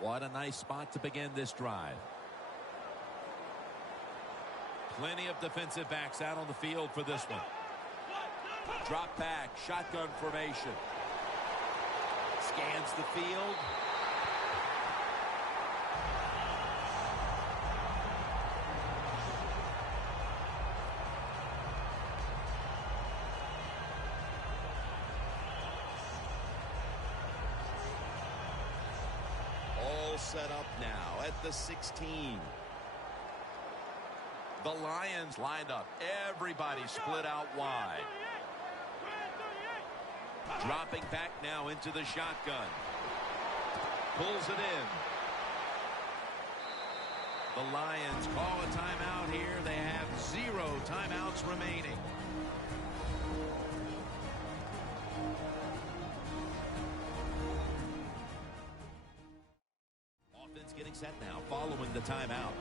What a nice spot to begin this drive. Plenty of defensive backs out on the field for this one. Drop back, shotgun formation. Scans the field. All set up now at the 16. The Lions lined up. Everybody split out wide. Dropping back now into the shotgun. Pulls it in. The Lions call a timeout here. They have 0 timeouts remaining. Offense getting set now following the timeout.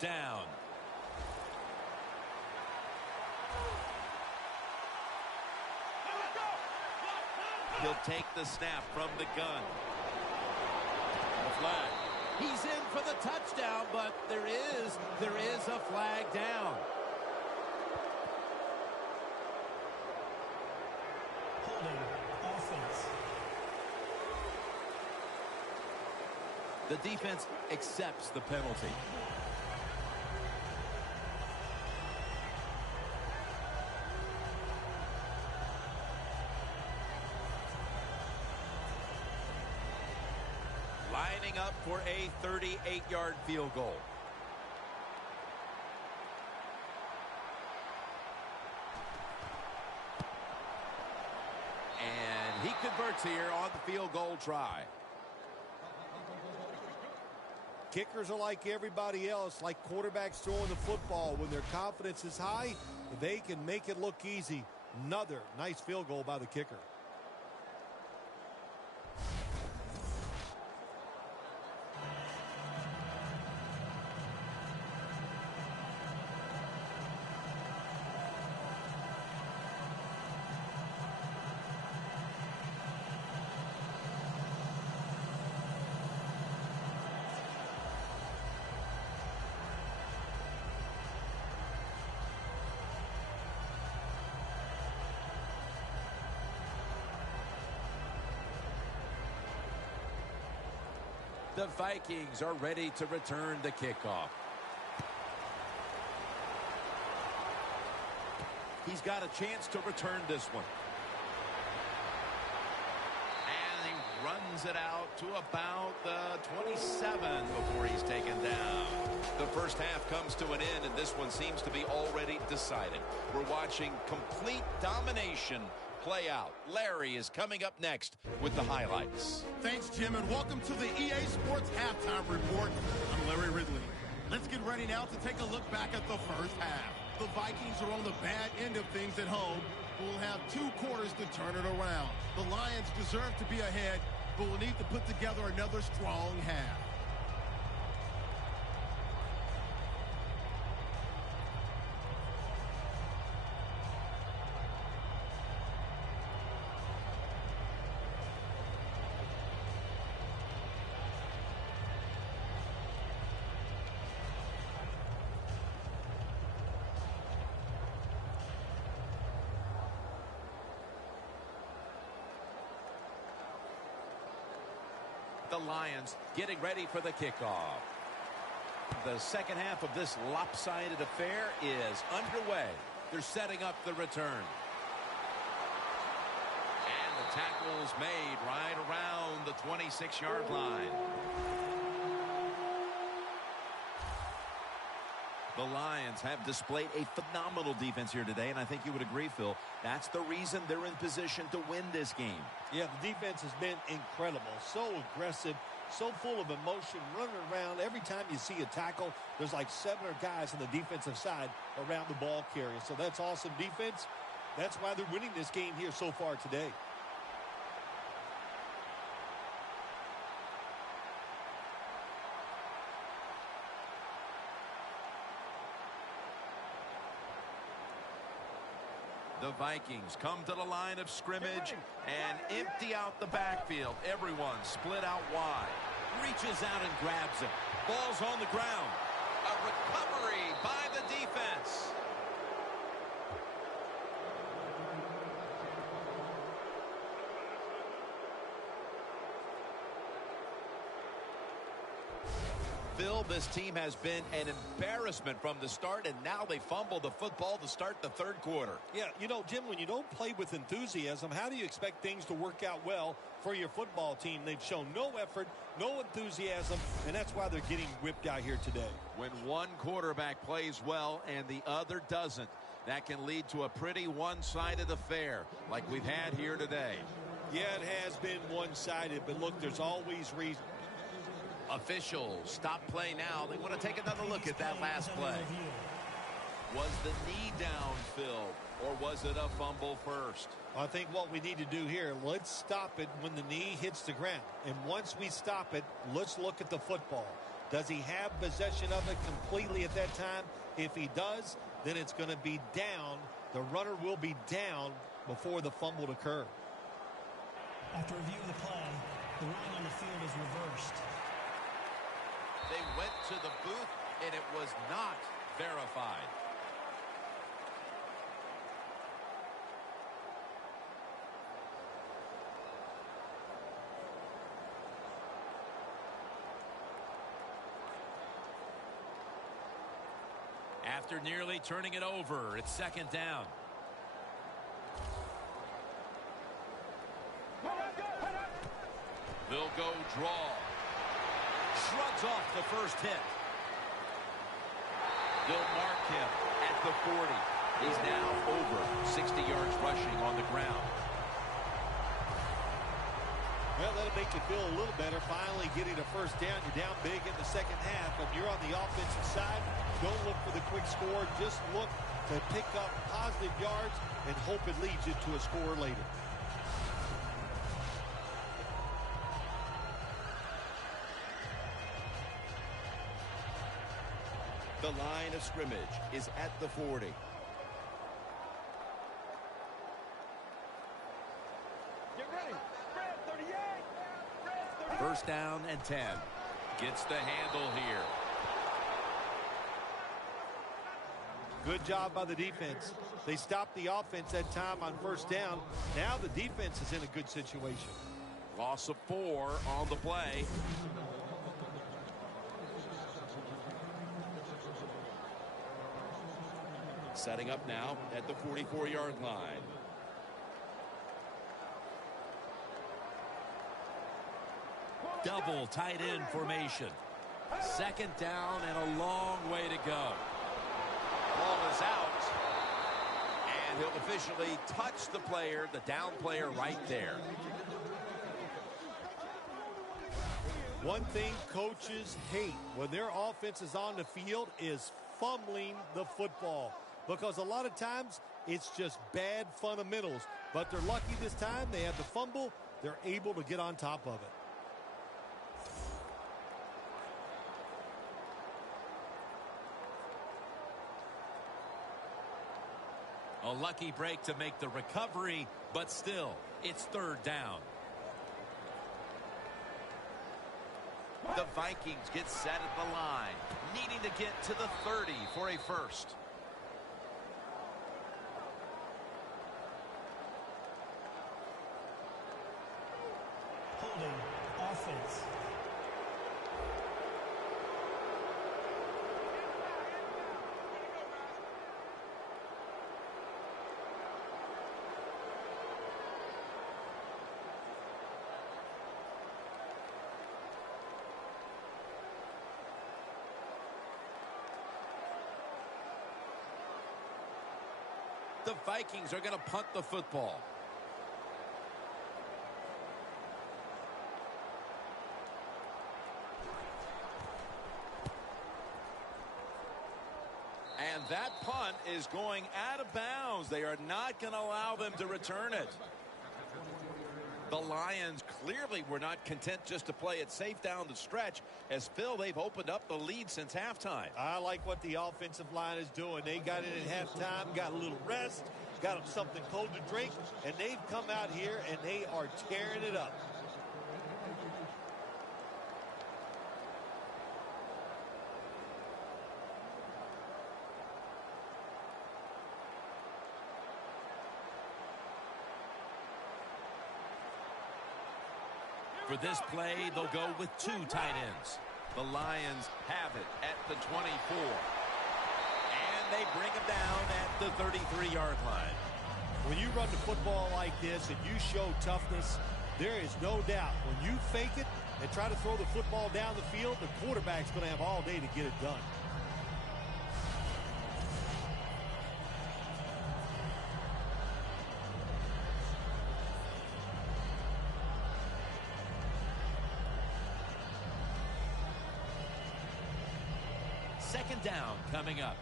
down. He'll take the snap from the gun. The flag. He's in for the touchdown, but there is a flag down. Holding offense. The defense accepts the penalty. Lining up for a 38-yard field goal. And he converts here on the field goal try. Kickers are like everybody else, like quarterbacks throwing the football. When their confidence is high, they can make it look easy. Another nice field goal by the kicker. The Vikings are ready to return the kickoff. He's got a chance to return this one. And he runs it out to about the 27 before he's taken down. The first half comes to an end, and this one seems to be already decided. We're watching complete domination play out. Larry is coming up next with the highlights. Thanks, Jim, and welcome to the EA Sports Halftime Report. I'm Larry Ridley. Let's get ready now to take a look back at the first half. The Vikings are on the bad end of things at home, but will have 2 quarters to turn it around. The Lions deserve to be ahead, but will need to put together another strong half. The Lions getting ready for the kickoff. The second half of this lopsided affair is underway. They're setting up the return. And the tackle is made right around the 26-yard line. The Lions have displayed a phenomenal defense here today, and I think you would agree, Phil. That's the reason they're in position to win this game. Yeah, the defense has been incredible. So aggressive, so full of emotion, running around. Every time you see a tackle, there's like 7 guys on the defensive side around the ball carrier. So that's awesome defense. That's why they're winning this game here so far today. The Vikings come to the line of scrimmage and empty out the backfield. Everyone split out wide. Reaches out and grabs it. Ball's on the ground. A recovery by the defense. Phil, this team has been an embarrassment from the start, and now they fumble the football to start the third quarter. Yeah, you know, Jim, when you don't play with enthusiasm, how do you expect things to work out well for your football team? They've shown no effort, no enthusiasm, and that's why they're getting whipped out here today. When one quarterback plays well and the other doesn't, that can lead to a pretty one-sided affair like we've had here today. Yeah, it has been one-sided, but look, there's always reason. Officials stop play now. They want to take another look at that last play. Was the knee down, Phil, or was it a fumble first? I think what we need to do here, let's stop it when the knee hits the ground. And once we stop it, let's look at the football. Does he have possession of it completely at that time? If he does, then it's going to be down. The runner will be down before the fumble to occur. After review of the play, the ruling on the field is reversed. They went to the booth, and it was not verified. After nearly turning it over, it's second down. They'll go draw. Shrugs off the first hit. They'll mark him at the 40. He's now over 60 yards rushing on the ground. Well, that'll make you feel a little better. Finally getting a first down. You're down big in the second half, but you're on the offensive side. Don't look for the quick score. Just look to pick up positive yards and hope it leads you to a score later. The line of scrimmage is at the 40. Get ready. Fred, 38. Fred, 38. First down and 10. Gets the handle here. Good job by the defense. They stopped the offense that time on first down. Now the defense is in a good situation. Loss of 4 on the play. Setting up now at the 44-yard line. Double tight end formation. Second down and a long way to go. Ball is out. And he'll officially touch the player, the down player right there. One thing coaches hate when their offense is on the field is fumbling the football. Because a lot of times it's just bad fundamentals. But they're lucky this time. They have the fumble. They're able to get on top of it. A lucky break to make the recovery, but still, it's third down. The Vikings get set at the line, needing to get to the 30 for a first. Holding offense. The Vikings are going to punt the football. And that punt is going out of bounds. They are not going to allow them to return it. The Lions clearly were not content just to play it safe down the stretch. As Phil, they've opened up the lead since halftime. I like what the offensive line is doing. They got in at halftime, got a little rest, got them something cold to drink, and they've come out here and they are tearing it up. For this play, they'll go with 2 tight ends. The Lions have it at the 24. And they bring him down at the 33-yard line. When you run the football like this and you show toughness, there is no doubt when you fake it and try to throw the football down the field, the quarterback's going to have all day to get it done. Second down coming up.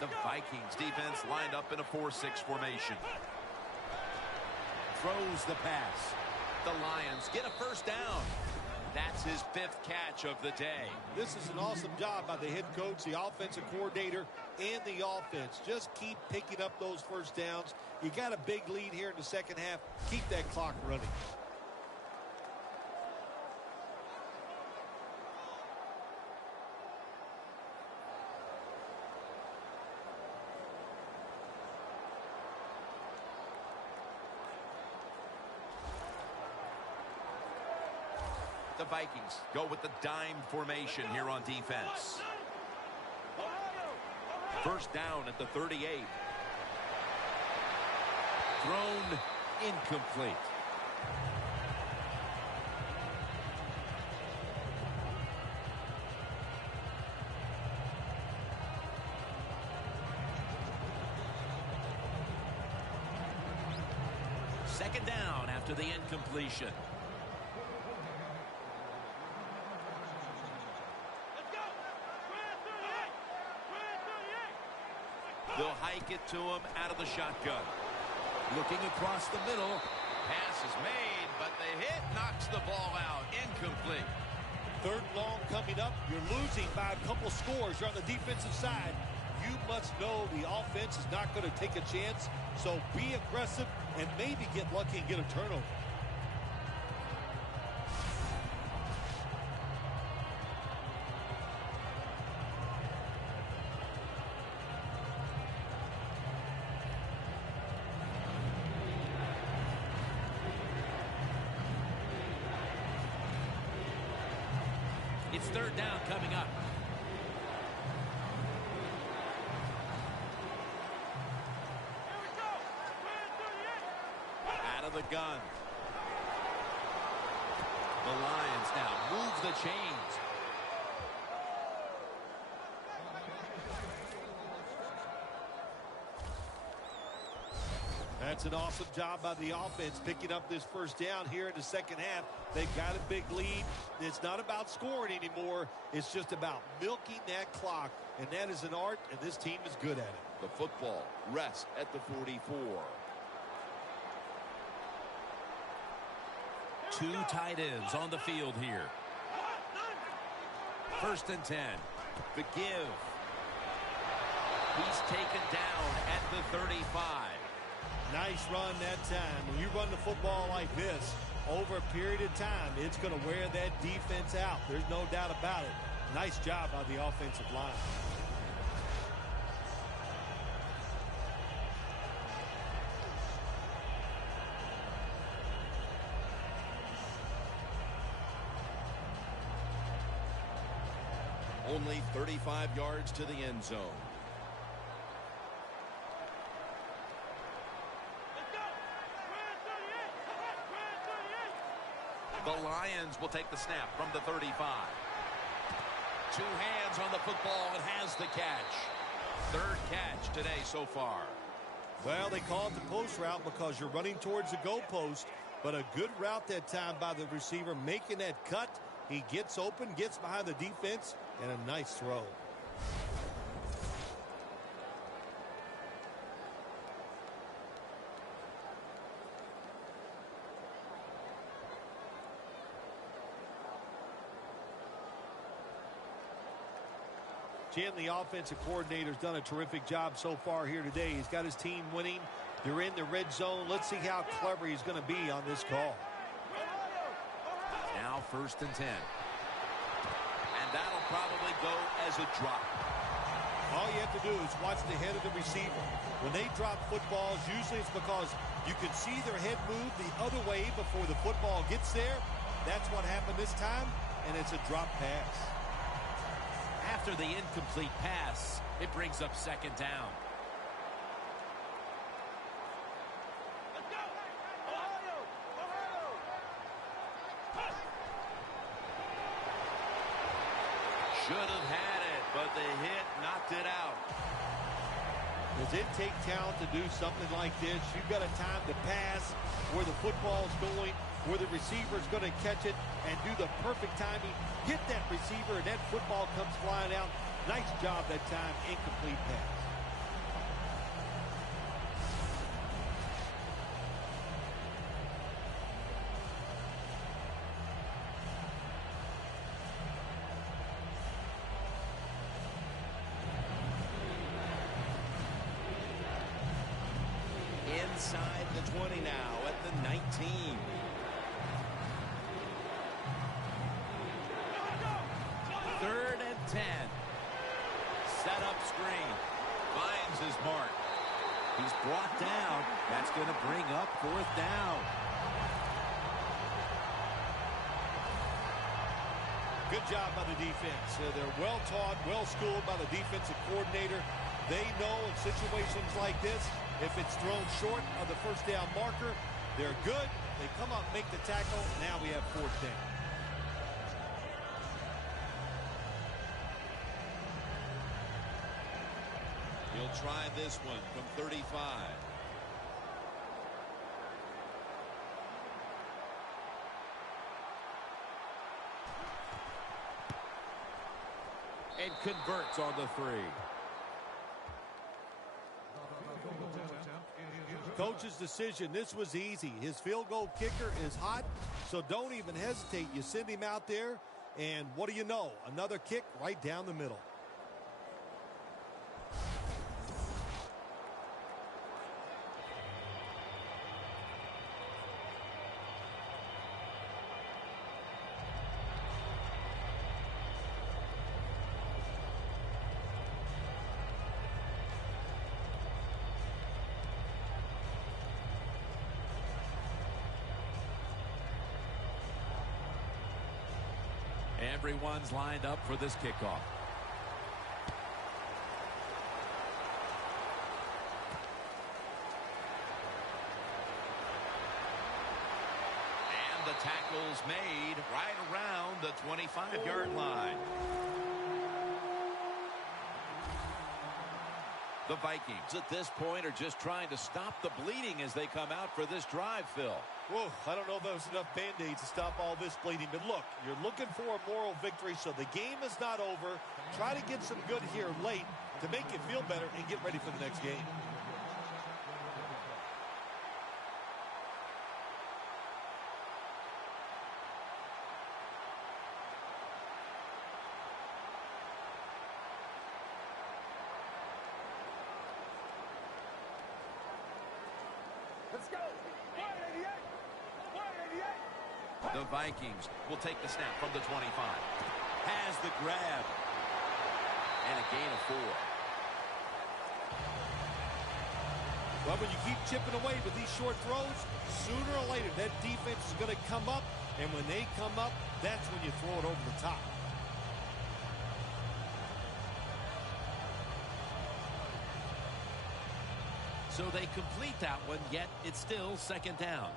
The Vikings defense lined up in a 4-6 formation. Throws the pass. The Lions get a first down. That's his 5th catch of the day. This is an awesome job by the head coach, the offensive coordinator, and the offense. Just keep picking up those first downs. You got a big lead here in the second half. Keep that clock running. The Vikings go with the dime formation here on defense. First down at the 38. Thrown incomplete. Second down after the incompletion. They'll hike it to him out of the shotgun. Looking across the middle. Pass is made, but the hit knocks the ball out. Incomplete. Third and long coming up. You're losing by a couple scores. You're on the defensive side. You must know the offense is not going to take a chance. So be aggressive and maybe get lucky and get a turnover. It's third down coming up. Out of the gun. The Lions now move the chains. That's an awesome job by the offense picking up this first down here in the second half. They've got a big lead. It's not about scoring anymore. It's just about milking that clock. And that is an art, and this team is good at it. The football rests at the 44. Two tight ends on the field here. First and 10. The give. He's taken down at the 35. Nice run that time. When you run the football like this, over a period of time, it's going to wear that defense out. There's no doubt about it. Nice job by the offensive line. Only 35 yards to the end zone. The Lions will take the snap from the 35. Two hands on the football and has the catch. Third catch today so far. Well, they call it the post route because you're running towards the goalpost, but a good route that time by the receiver making that cut. He gets open, gets behind the defense, and a nice throw. Jim, the offensive coordinator's done a terrific job so far here today. He's got his team winning. They're in the red zone. Let's see how clever he's going to be on this call. Now first and 10. And that'll probably go as a drop. All you have to do is watch the head of the receiver. When they drop footballs, usually it's because you can see their head move the other way before the football gets there. That's what happened this time, and it's a drop pass. After the incomplete pass, it brings up second down. Should have had it, but the hit knocked it out. Does it take talent to do something like this? You've got a time to pass where the football's going, where the receiver's going to catch it and do the perfect timing, hit that receiver, and that football comes flying out. Nice job that time, incomplete pass. inside the 20 now at the 19. Third and 10. Set up screen. Finds his mark. He's brought down. That's going to bring up fourth down. Good job by the defense. They're well taught, well schooled by the defensive coordinator. They know in situations like this, if it's thrown short of the first down marker, they're good. They come up, make the tackle. Now we have fourth down. He'll try this one from 35. And converts on the 3. Coach's decision, this was easy. His field goal kicker is hot, so don't even hesitate. You send him out there, and what do you know? Another kick right down the middle. Everyone's lined up for this kickoff. And the tackle's made right around the 25-yard line. The Vikings at this point are just trying to stop the bleeding as they come out for this drive, Phil. Whoa, I don't know if there was enough Band-Aids to stop all this bleeding. But look, you're looking for a moral victory, so the game is not over. Try to get some good here late to make you feel better and get ready for the next game. Let's go. 188. 188. The Vikings will take the snap from the 25. Has the grab. And a gain of 4. Well, when you keep chipping away with these short throws, sooner or later that defense is going to come up. And when they come up, that's when you throw it over the top. So they complete that one, yet it's still second down.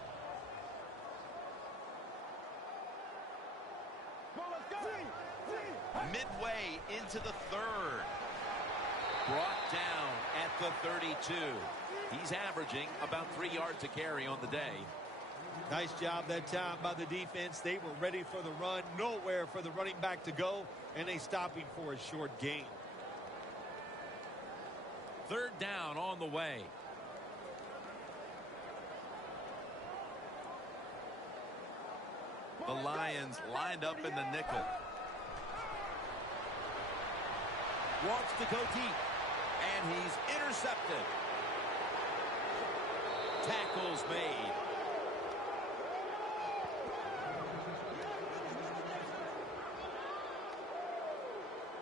Midway into the third. Brought down at the 32. He's averaging about 3 yards a carry on the day. Nice job that time by the defense. They were ready for the run. Nowhere for the running back to go. And they stop him for a short gain. Third down on the way. The Lions lined up in the nickel. Wants to go deep. And he's intercepted. Tackles made.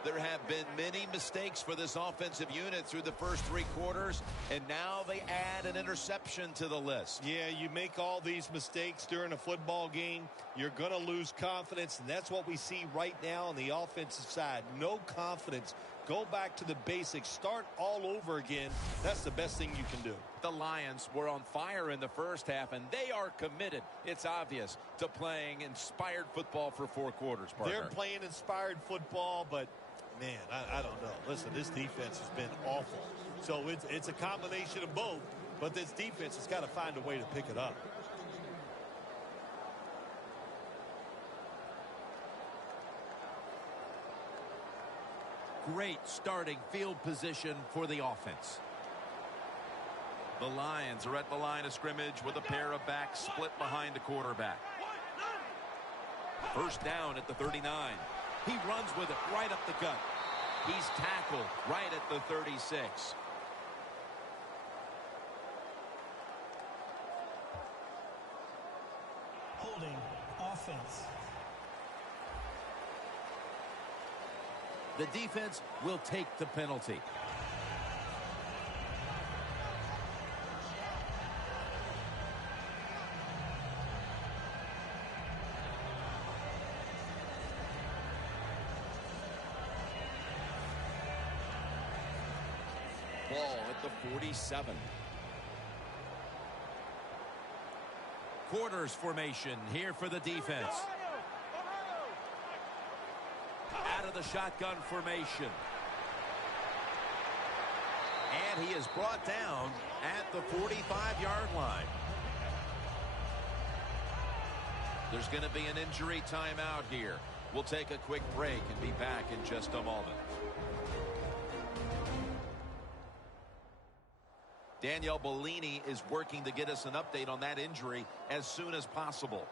There have been many mistakes for this offensive unit through the first 3 quarters, and now they add an interception to the list. Yeah, you make all these mistakes during a football game, you're going to lose confidence, and that's what we see right now on the offensive side. No confidence. Go back to the basics. Start all over again. That's the best thing you can do. The Lions were on fire in the first half, and they are committed, it's obvious, to playing inspired football for 4 quarters, partner. They're playing inspired football, but man, I don't know. Listen, this defense has been awful. So it's a combination of both, but this defense has got to find a way to pick it up. Great starting field position for the offense. The Lions are at the line of scrimmage with a pair of backs split behind the quarterback. First down at the 39. He runs with it right up the gut. He's tackled right at the 36. defense. The defense will take the penalty. Ball at the 47. Quarters formation here for the defense. Out of the shotgun formation. And he is brought down at the 45-yard line. There's going to be an injury timeout here. We'll take a quick break and be back in just a moment. Danielle Bellini is working to get us an update on that injury as soon as possible.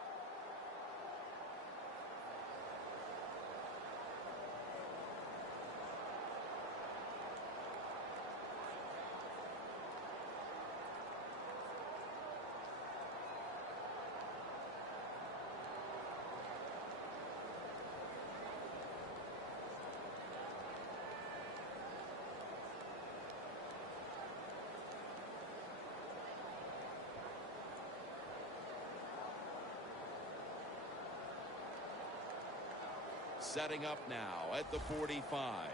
Setting up now at the 45.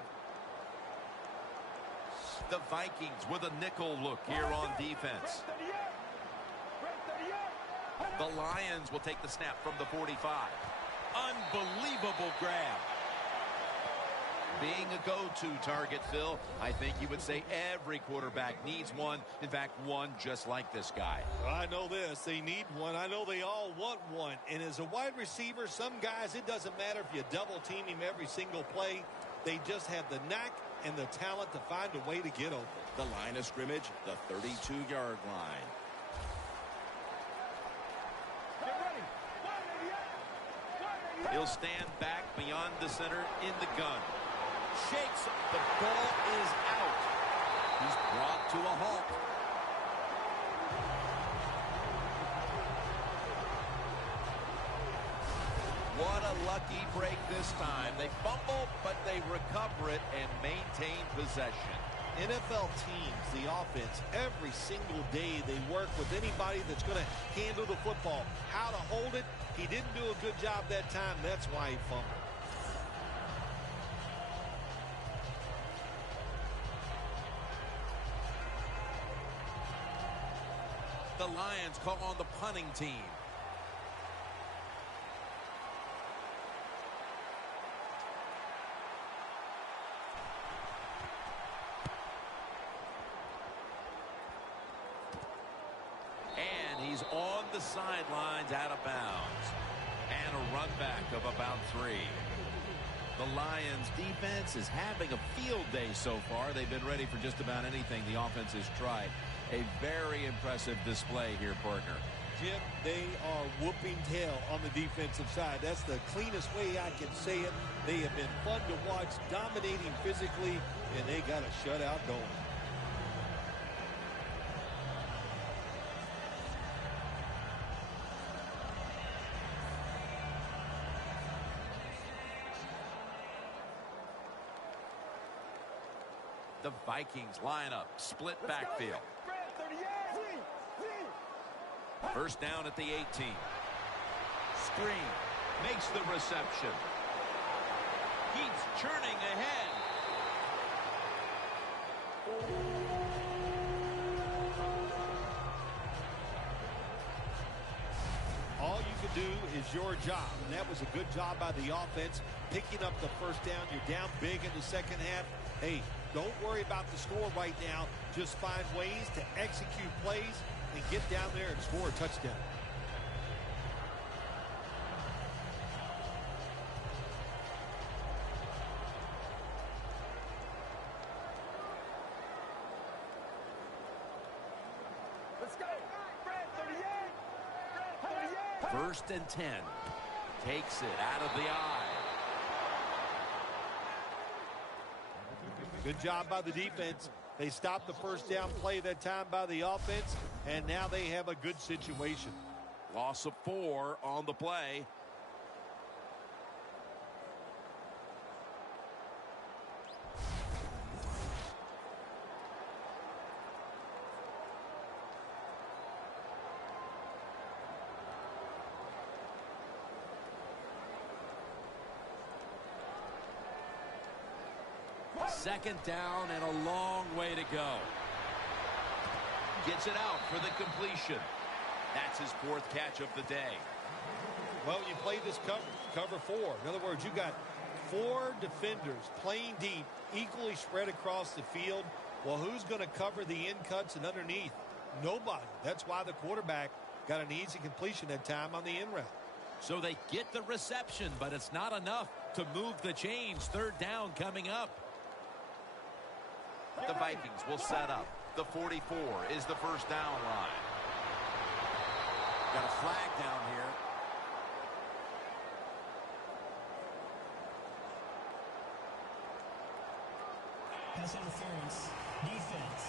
The Vikings with a nickel look here on defense. The Lions will take the snap from the 45. Unbelievable grab. Being a go-to target, Phil, I think you would say every quarterback needs one. In fact, one just like this guy. I know this. They need one. I know they all want one. And as a wide receiver, some guys, it doesn't matter if you double team him every single play. They just have the knack and the talent to find a way to get open. The line of scrimmage, the 32-yard line. He'll stand back beyond the center in the gun. Shakes. The ball is out. He's brought to a halt. What a lucky break this time. They fumble, but they recover it and maintain possession. NFL teams, the offense, every single day they work with anybody that's going to handle the football. How to hold it. He didn't do a good job that time. That's why he fumbled. The Lions call on the punting team. And he's on the sidelines out of bounds. And a run back of about 3. The Lions defense is having a field day so far. They've been ready for just about anything the offense has tried. A very impressive display here, partner. Jim, they are whooping tail on the defensive side. That's the cleanest way I can say it. They have been fun to watch, dominating physically, and they got a shutout going. The Vikings line up, split backfield. First down at the 18. Screen, makes the reception. Keeps churning ahead. All you can do is your job, and that was a good job by the offense, picking up the first down. You're down big in the second half. Hey, don't worry about the score right now. Just find ways to execute plays and get down there and score a touchdown. Let's go. Fred, 38. 38. First and 10. Takes it out of the eye. Good job by the defense. They stopped the first down play that time by the offense, and now they have a good situation. Loss of 4 on the play. second down and a long way to go. Gets it out for the completion. That's his fourth catch of the day. Well, you play this cover 4. In other words, you got 4 defenders playing deep, equally spread across the field. Well, who's going to cover the in cuts and underneath? Nobody. That's why the quarterback got an easy completion that time on the in route. So they get the reception, but it's not enough to move the chains. Third down coming up. The Vikings will set up. The 44 is the first down line. Got a flag down here. Pass interference. Defense.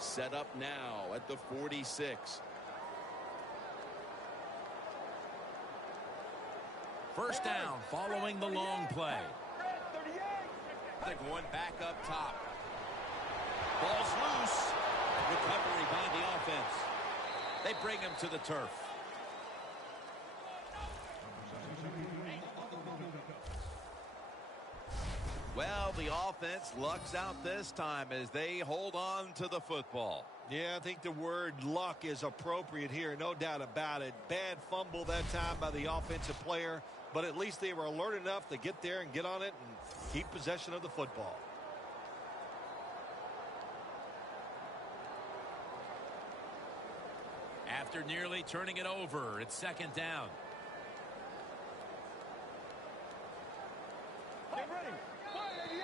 Set up now at the 46. First down following the long play. They're going back up top. Ball's loose. Recovery by the offense. They bring him to the turf. Well, the offense lucks out this time as they hold on to the football. Yeah, I think the word luck is appropriate here, no doubt about it. Bad fumble that time by the offensive player, but at least they were alert enough to get there and get on it and keep possession of the football. After nearly turning it over, it's second down.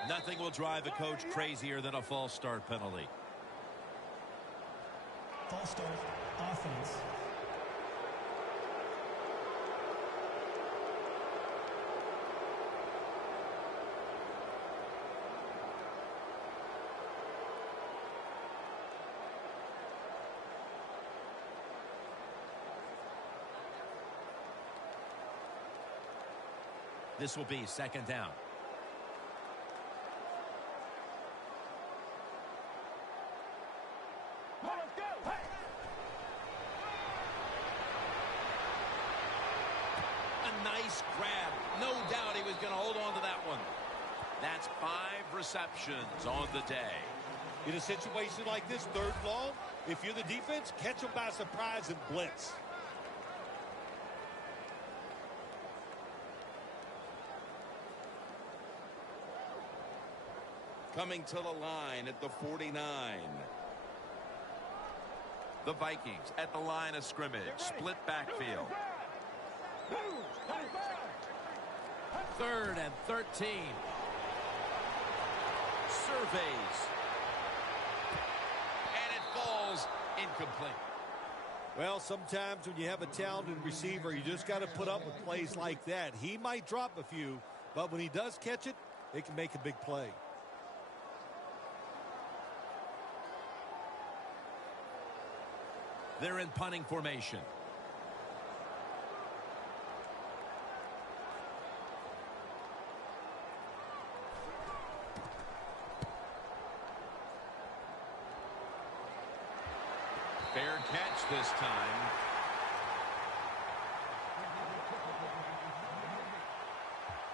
Nothing will drive a coach crazier than a false start penalty. False start. Offense. This will be second down. Nice grab. No doubt he was going to hold on to that one. That's 5 receptions on the day. In a situation like this, third and long, if you're the defense, catch them by surprise and blitz. Coming to the line at the 49. The Vikings at the line of scrimmage. Split backfield. Third and 13. Surveys. And it falls incomplete. Well, sometimes when you have a talented receiver, you just got to put up with plays like that. He might drop a few, but when he does catch it, it can make a big play. They're in punting formation. Fair catch this time.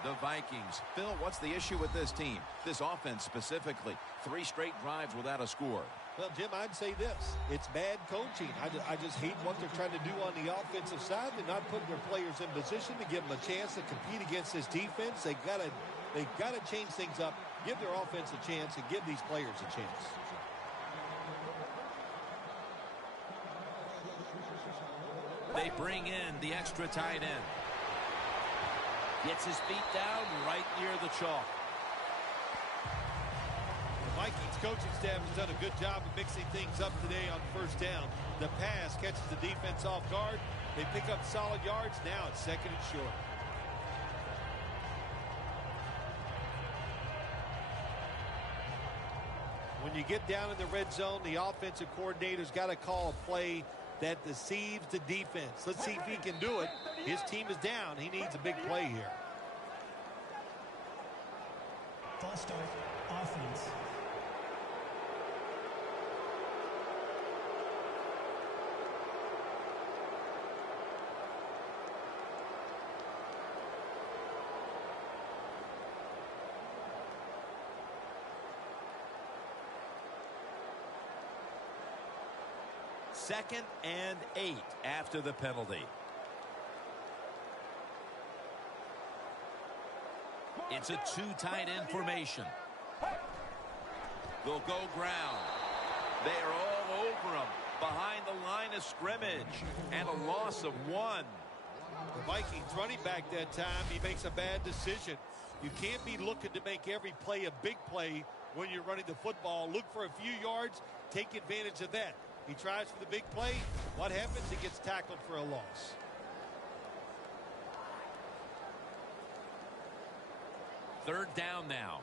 The Vikings. Phil, what's the issue with this team? This offense specifically. 3 straight drives without a score. Well, Jim, I'd say this. It's bad coaching. I just hate what they're trying to do on the offensive side. They're not putting their players in position to give them a chance to compete against this defense. They've got to change things up, give their offense a chance, and give these players a chance. They bring in the extra tight end. Gets his feet down right near the chalk. The Vikings coaching staff has done a good job of mixing things up today on first down. The pass catches the defense off guard. They pick up solid yards. Now it's second and short. When you get down in the red zone, the offensive coordinator's got to call a play that deceives the defense. Let's see if he can do it. His team is down. He needs a big play here. False start, offense. Second and 8 after the penalty. It's a two tight end formation. They'll go ground. They are all over him behind the line of scrimmage, and a loss of 1. The Vikings running back that time, he makes a bad decision. You can't be looking to make every play a big play when you're running the football. Look for a few yards, take advantage of that. He tries for the big play. What happens? He gets tackled for a loss. Third down now.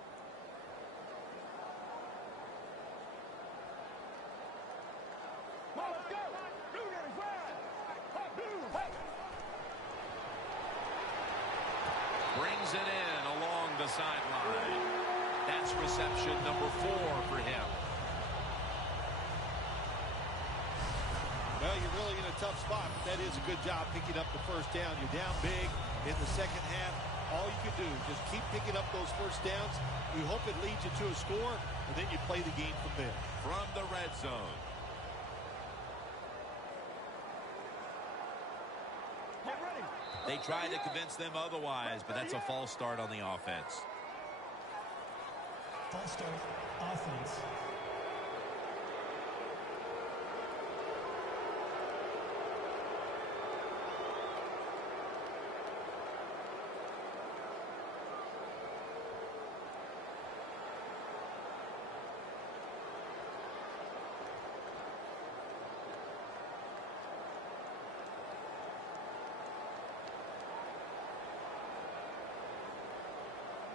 Brings it in along the sideline. That's reception number 4 for him. Well, you're really in a tough spot, but that is a good job picking up the first down. You're down big in the second half. All you can do, just keep picking up those first downs. You hope it leads you to a score, and then you play the game from there. From the red zone. Get ready. They tried to convince them otherwise, but that's a false start on the offense. False start, offense.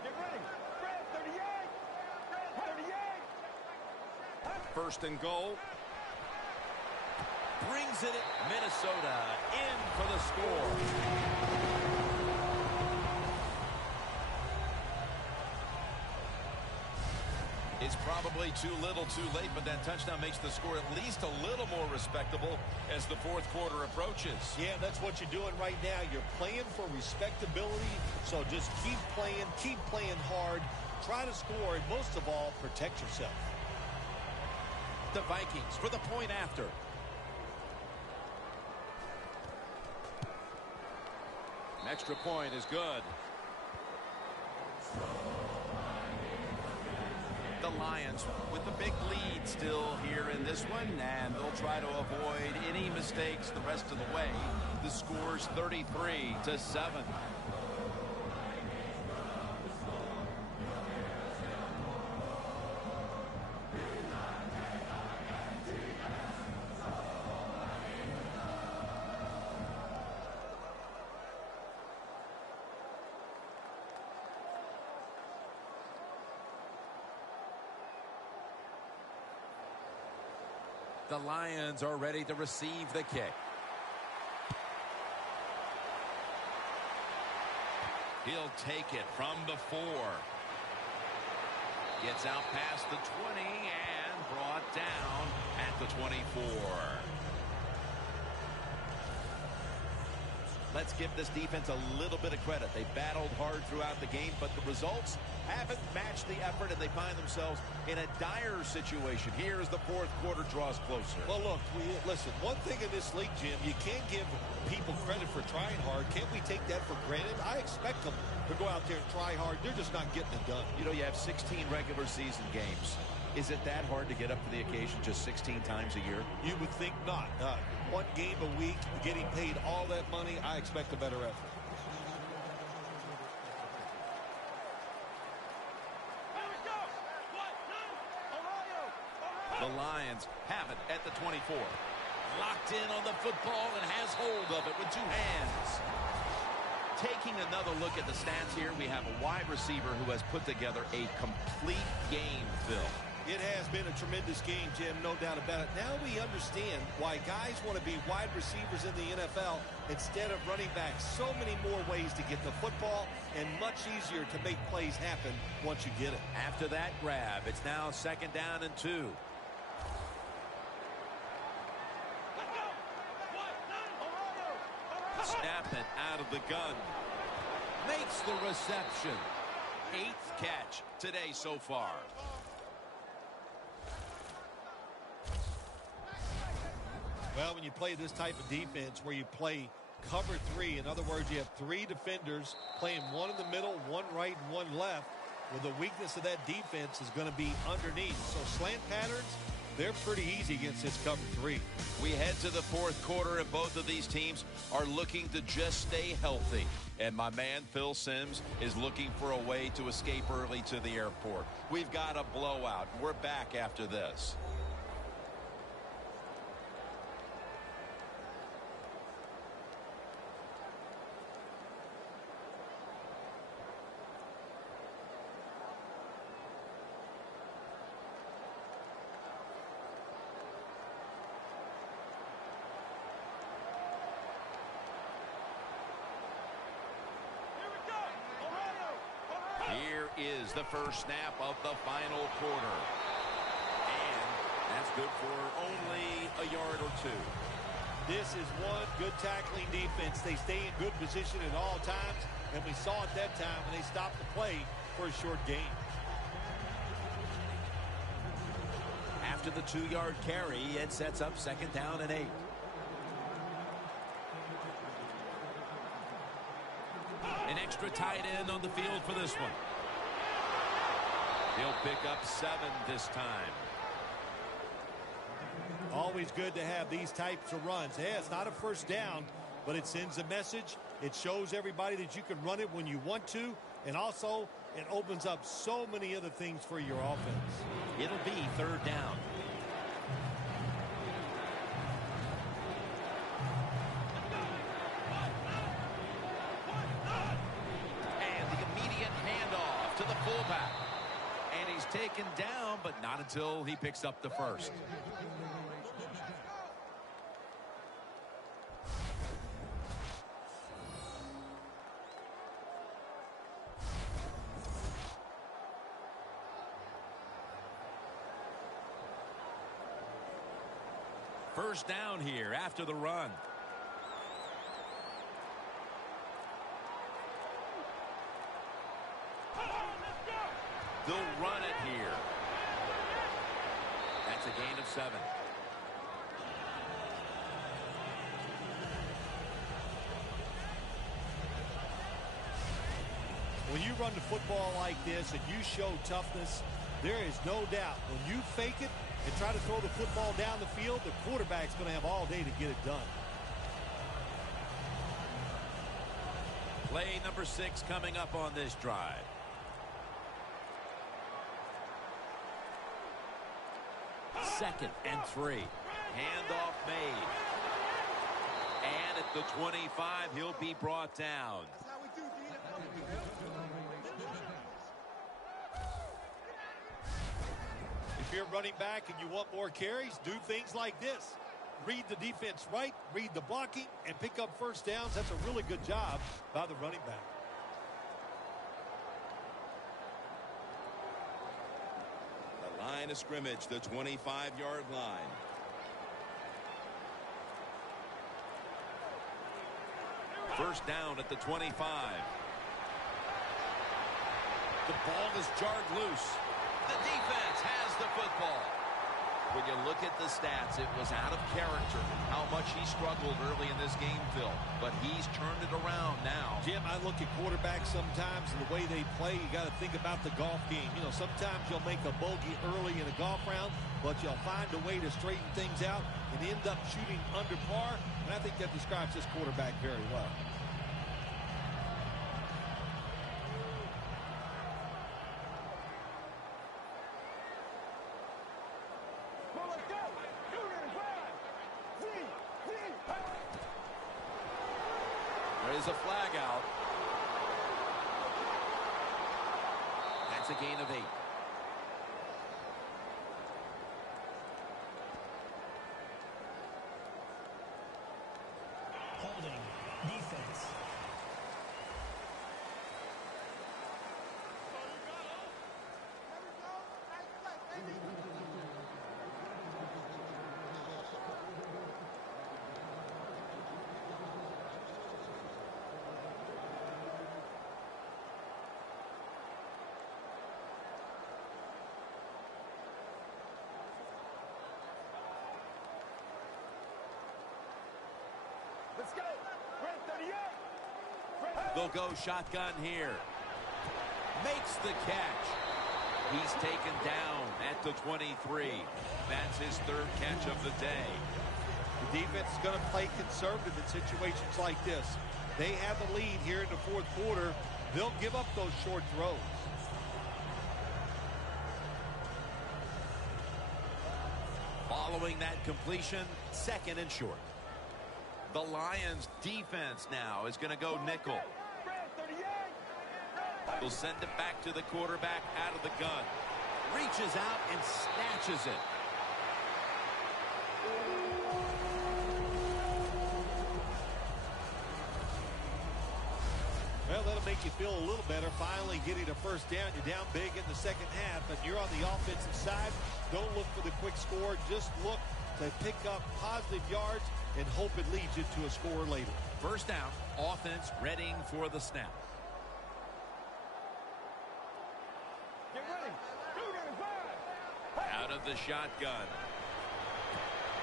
Get ready. Fred, 38. Fred, 38. First and goal. Brings it in. Minnesota in for the score. It's probably too little too late, but that touchdown makes the score at least a little more respectable as the fourth quarter approaches. Yeah, that's what you're doing right now. You're playing for respectability, so just keep playing hard, try to score, and most of all, protect yourself. The Vikings for the point after. An extra point is good. The Lions with the big lead still here in this one, and they'll try to avoid any mistakes the rest of the way. The score's 33-7. The Lions are ready to receive the kick. He'll take it from the 4. Gets out past the 20 and brought down at the 24. Let's give this defense a little bit of credit. They battled hard throughout the game, but the results haven't matched the effort, and they find themselves in a dire situation. Here as the fourth quarter draws closer. Well, look, listen, one thing in this league, Jim, you can't give people credit for trying hard. Can't we take that for granted? I expect them to go out there and try hard. They're just not getting it done. You know, you have 16 regular season games. Is it that hard to get up to the occasion just 16 times a year? You would think not. One game a week, getting paid all that money, I expect a better effort. The Lions have it at the 24. Locked in on the football and has hold of it with 2 hands. Taking another look at the stats here, we have a wide receiver who has put together a complete game, Phil. It has been a tremendous game, Jim, no doubt about it. Now we understand why guys want to be wide receivers in the NFL instead of running backs. So many more ways to get the football and much easier to make plays happen once you get it. After that grab, it's now 2nd down and 2. Snapping out of the gun. Makes the reception. 8th catch today so far. Well, when you play this type of defense where you play cover 3, in other words, you have 3 defenders playing one in the middle, one right, and one left. Well, the weakness of that defense is going to be underneath. So slant patterns, they're pretty easy against this cover 3. We head to the 4th quarter, and both of these teams are looking to just stay healthy. And my man, Phil Simms, is looking for a way to escape early to the airport. We've got a blowout. We're back after this. Here is the first snap of the final quarter. And that's good for only a yard or 2. This is one good tackling defense. They stay in good position at all times, and we saw it that time when they stopped the play for a short gain. After the 2-yard carry, it sets up 2nd down and 8. An extra tight end on the field for this one. He'll pick up 7 this time. Always good to have these types of runs. Yeah, it's not a first down, but it sends a message. It shows everybody that you can run it when you want to, and also it opens up so many other things for your offense. It'll be 3rd down. And the immediate handoff to the fullback. And he's taken down, but not until he picks up the first. First down here after the run. They'll run it here. That's a gain of 7. When you run the football like this and you show toughness, there is no doubt when you fake it and try to throw the football down the field, the quarterback's going to have all day to get it done. Play number 6 coming up on this drive. Second and 3. Handoff made. And at the 25, he'll be brought down. If you're running back and you want more carries, do things like this. Read the defense right, read the blocking, and pick up first downs. That's a really good job by the running back. The line of scrimmage, the 25-yard line. First down at the 25. The ball is jarred loose. The defense has the football. When you look at the stats, it was out of character how much he struggled early in this game, Phil. But he's turned it around now. Jim, I look at quarterbacks sometimes and the way they play. You got to think about the golf game. You know, sometimes you'll make a bogey early in a golf round, but you'll find a way to straighten things out and end up shooting under par. And I think that describes this quarterback very well. There's a flag out. That's a gain of 8. Holding. Defense. Let's go. Red 38. They'll go shotgun here. Makes the catch. He's taken down at the 23. That's his third catch of the day. The defense is going to play conservative in situations like this. They have the lead here in the fourth quarter. They'll give up those short throws. Following that completion, second and short. The Lions defense now is going to go nickel. They'll send it back to the quarterback out of the gun. Reaches out and snatches it. Well, that'll make you feel a little better. Finally getting a first down. You're down big in the second half, but you're on the offensive side. Don't look for the quick score. Just look to pick up positive yards and hope it leads you to a score later. First down, offense readying for the snap. Get ready. Out of the shotgun.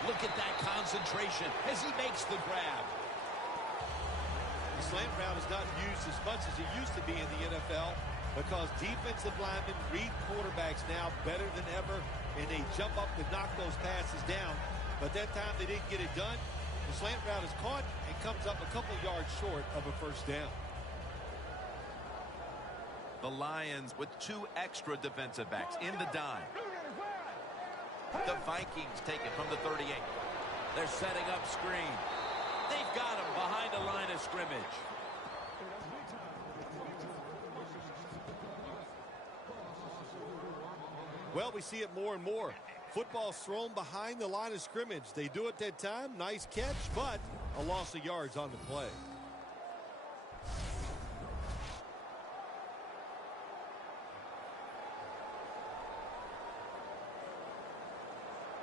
Look at that concentration as he makes the grab. The slant route is not used as much as it used to be in the NFL because defensive linemen read quarterbacks now better than ever, and they jump up to knock those passes down. But that time they didn't get it done. The slant route is caught and comes up a couple yards short of a first down. The Lions with two extra defensive backs in the dime. The Vikings take it from the 38. They're setting up screen. They've got him behind the line of scrimmage. Well, we see it more and more. Football's thrown behind the line of scrimmage. They do it that time. Nice catch, but a loss of yards on the play.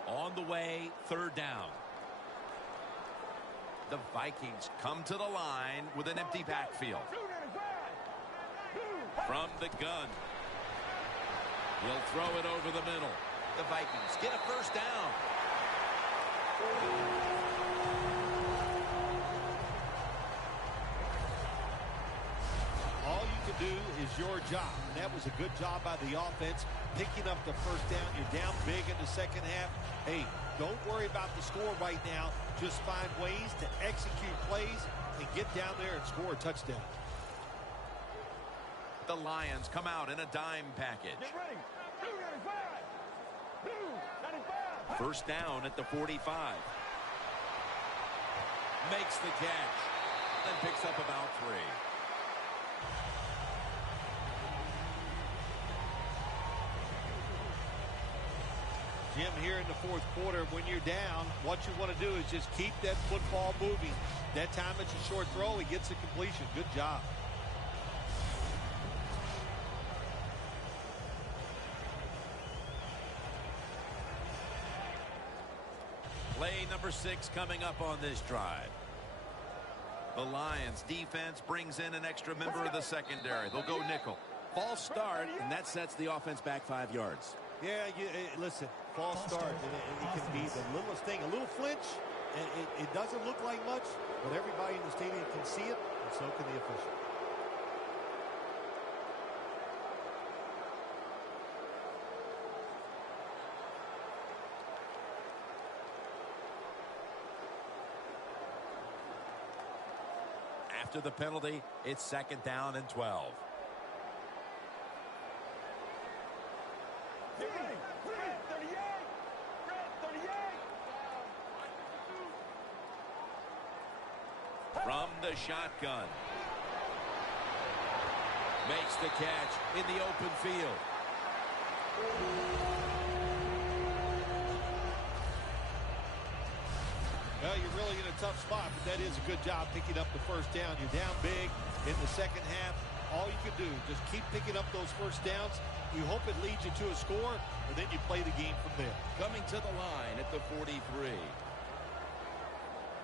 On the way, third down. The Vikings come to the line with an empty backfield. From the gun. He'll throw it over the middle. The Vikings get a first down. All you can do is your job. And that was a good job by the offense, picking up the first down. You're down big in the second half. Hey, don't worry about the score right now. Just find ways to execute plays and get down there and score a touchdown. The Lions come out in a dime package. Get ready. 295. First down at the 45. Makes the catch. Then picks up about 3. Jim, here in the fourth quarter, when you're down, what you want to do is just keep that football moving. That time it's a short throw. He gets a completion. Good job. Play number 6 coming up on this drive. The Lions defense brings in an extra member of the secondary. They'll go nickel. False start, and that sets the offense back 5 yards. Yeah, listen, false start. And it can be the littlest thing. A little flinch, and it doesn't look like much, but everybody in the stadium can see it, and so can the official. After the penalty, it's second down and 12. Get ready. Red 38. Red 38. From the shotgun. Makes the catch in the open field. Well, you're really in a tough spot, but that is a good job picking up the first down. You're down big in the second half. All you can do, just keep picking up those first downs. You hope it leads you to a score, and then you play the game from there. Coming to the line at the 43.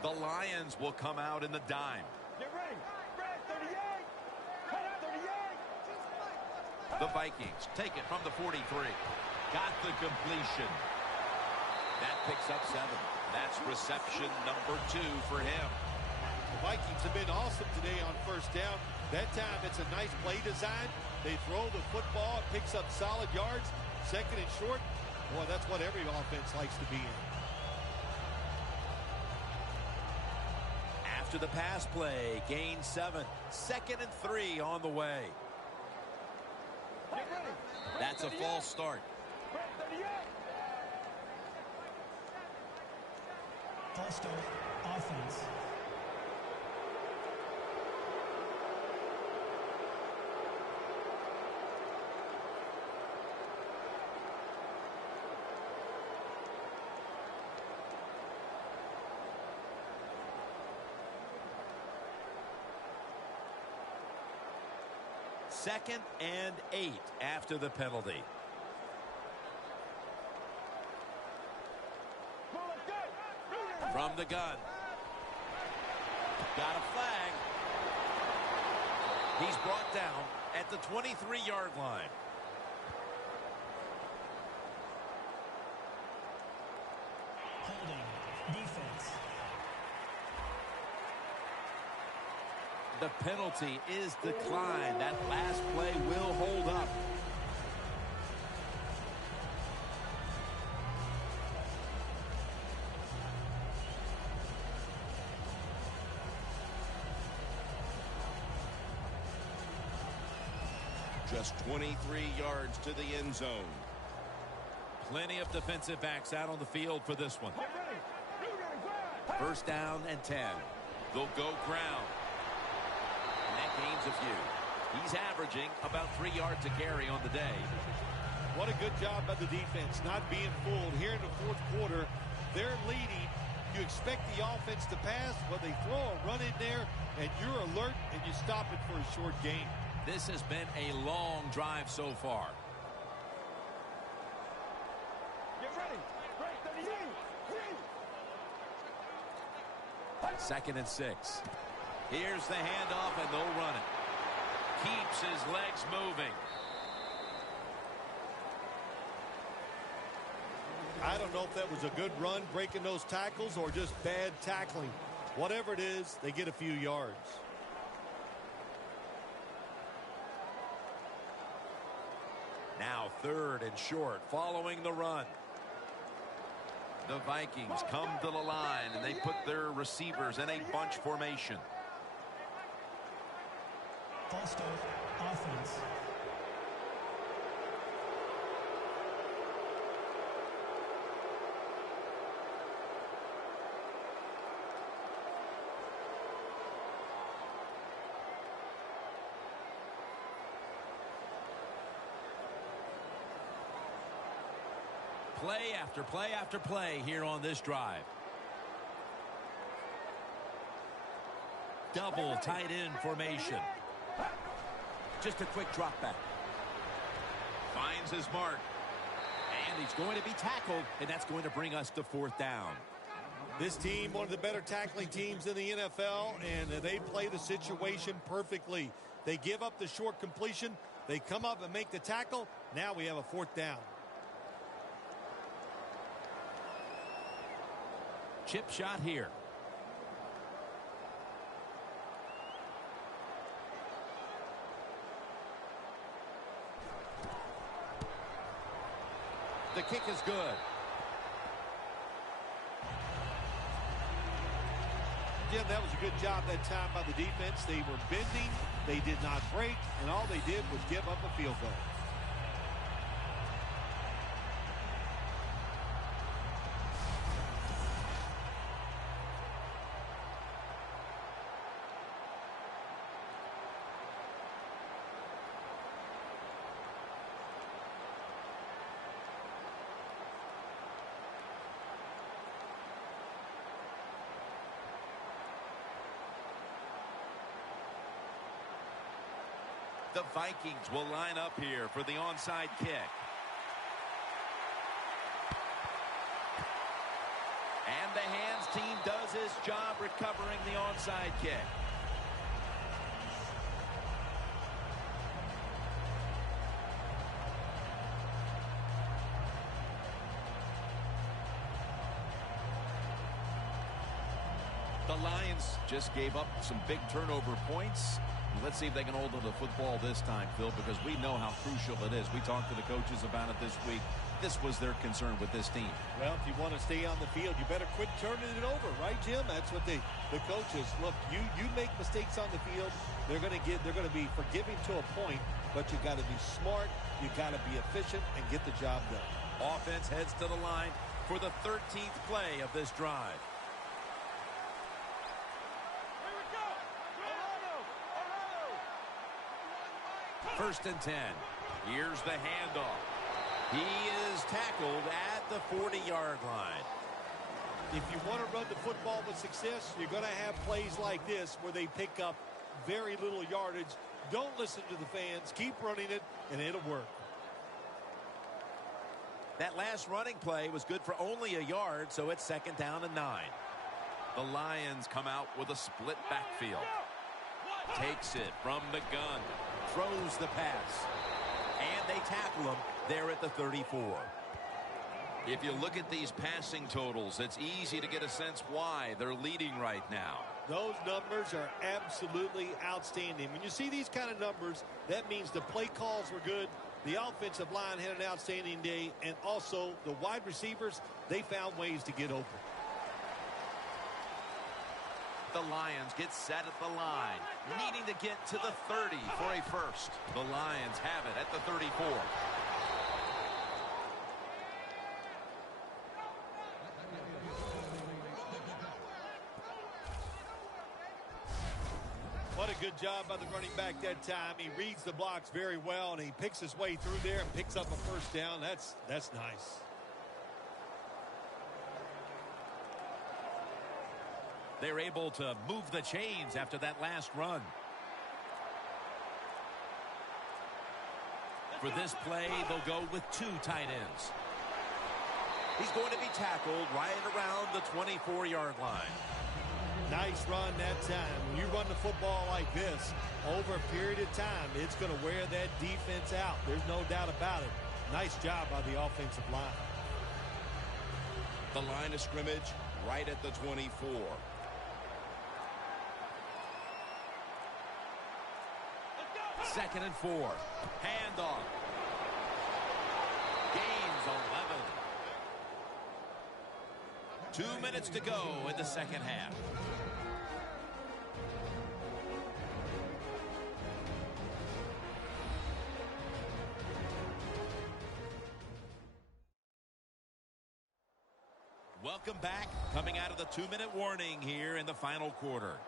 The Lions will come out in the dime. Get ready. Red 38. Cut out 38. The Vikings take it from the 43. Got the completion. That picks up 7. That's reception number 2 for him. The Vikings have been awesome today on first down. That time it's a nice play design. They throw the football. It picks up solid yards. Second and short. Boy, that's what every offense likes to be in. After the pass play, gain 7. 2nd and 3 on the way. Get ready. That's a false start. Red 38. False start, offense. Second and 8 after the penalty. From the gun. Got a flag. He's brought down at the 23-yard line. Holding. Defense. The penalty is declined. That last play will hold up. Just 23 yards to the end zone. Plenty of defensive backs out on the field for this one. Get ready. First down and 10. They'll go ground. And that gains a few. He's averaging about 3 yards a carry on the day. What a good job by the defense, not being fooled. Here in the fourth quarter, they're leading. You expect the offense to pass, but they throw a run in there, and you're alert, and you stop it for a short gain. This has been a long drive so far. Get ready. Red 38. 2nd and 6. Here's the handoff, and they'll run it. Keeps his legs moving. I don't know if that was a good run, breaking those tackles, or just bad tackling. Whatever it is, they get a few yards. Now 3rd and short following the run. The Vikings come to the line, and they put their receivers in a bunch formation. False start, offense. Play after play after play here on this drive. Double tight end formation. Just a quick drop back. Finds his mark. And he's going to be tackled, and that's going to bring us to 4th down. This team, one of the better tackling teams in the NFL, and they play the situation perfectly. They give up the short completion. They come up and make the tackle. Now we have a 4th down. Chip shot here. The kick is good. Jim, that was a good job that time by the defense. They were bending. They did not break, and all they did was give up a field goal. The Vikings will line up here for the onside kick. And the hands team does his job recovering the onside kick. The Lions just gave up some big turnover points. Let's see if they can hold on to the football this time, Phil, because we know how crucial it is. We talked to the coaches about it this week. This was their concern with this team. Well, if you want to stay on the field, you better quit turning it over, right, Jim? That's what the coaches look. You make mistakes on the field, they're going to be forgiving to a point, but you got to be smart, you got to be efficient, and get the job done. Offense heads to the line for the 13th play of this drive. First and 10. Here's the handoff. He is tackled at the 40-yard line. If you want to run the football with success, you're going to have plays like this where they pick up very little yardage. Don't listen to the fans. Keep running it, and it'll work. That last running play was good for only a yard, so it's 2nd down and 9. The Lions come out with a split backfield. Takes it from the gun. Throws the pass. And they tackle him there at the 34. If you look at these passing totals, it's easy to get a sense why they're leading right now. Those numbers are absolutely outstanding. When you see these kind of numbers, that means the play calls were good, the offensive line had an outstanding day, and also the wide receivers, they found ways to get open. The Lions get set at the line, needing to get to the 30 for a first. The Lions have it at the 34. What a good job by the running back that time. He reads the blocks very well, and he picks his way through there and picks up a first down. That's nice. They're able to move the chains after that last run. For this play, they'll go with 2 tight ends. He's going to be tackled right around the 24-yard line. Nice run that time. When you run the football like this, over a period of time, it's going to wear that defense out. There's no doubt about it. Nice job by the offensive line. The line of scrimmage right at the 24. Second and 4. Handoff. Gains 11. 2 minutes to go in the second half. Welcome back. Coming out of the 2-minute warning here in the final quarter.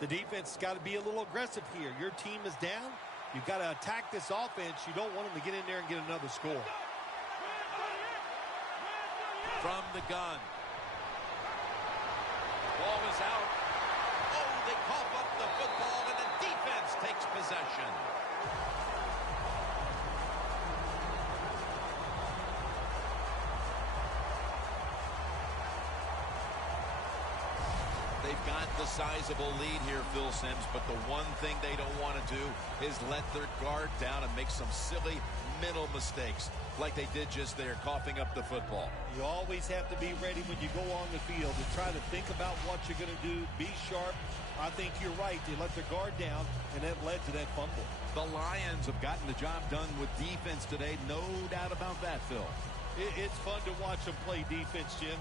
The defense has got to be a little aggressive here. Your team is down. You've got to attack this offense. You don't want them to get in there and get another score. From the gun. Ball is out. Oh, they cough up the football, and the defense takes possession. They've got the sizable lead here, Phil Simms, but the one thing they don't want to do is let their guard down and make some silly mental mistakes like they did just there, coughing up the football. You always have to be ready when you go on the field to try to think about what you're going to do, be sharp. I think you're right. They let their guard down, and that led to that fumble. The Lions have gotten the job done with defense today, no doubt about that, Phil. It's fun to watch them play defense, Jim.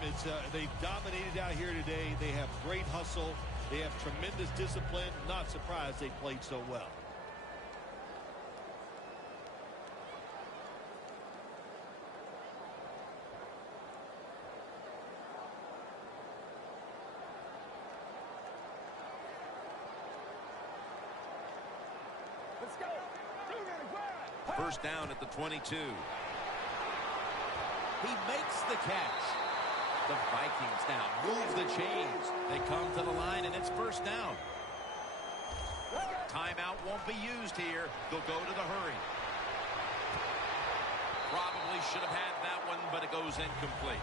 They've dominated out here today. They have great hustle. They have tremendous discipline. Not surprised they played so well. Let's go. 295. First down at the 22. He makes the catch. The Vikings now move the chains. They come to the line, and it's first down. Timeout won't be used here. They'll go to the hurry. Probably should have had that one, but it goes incomplete.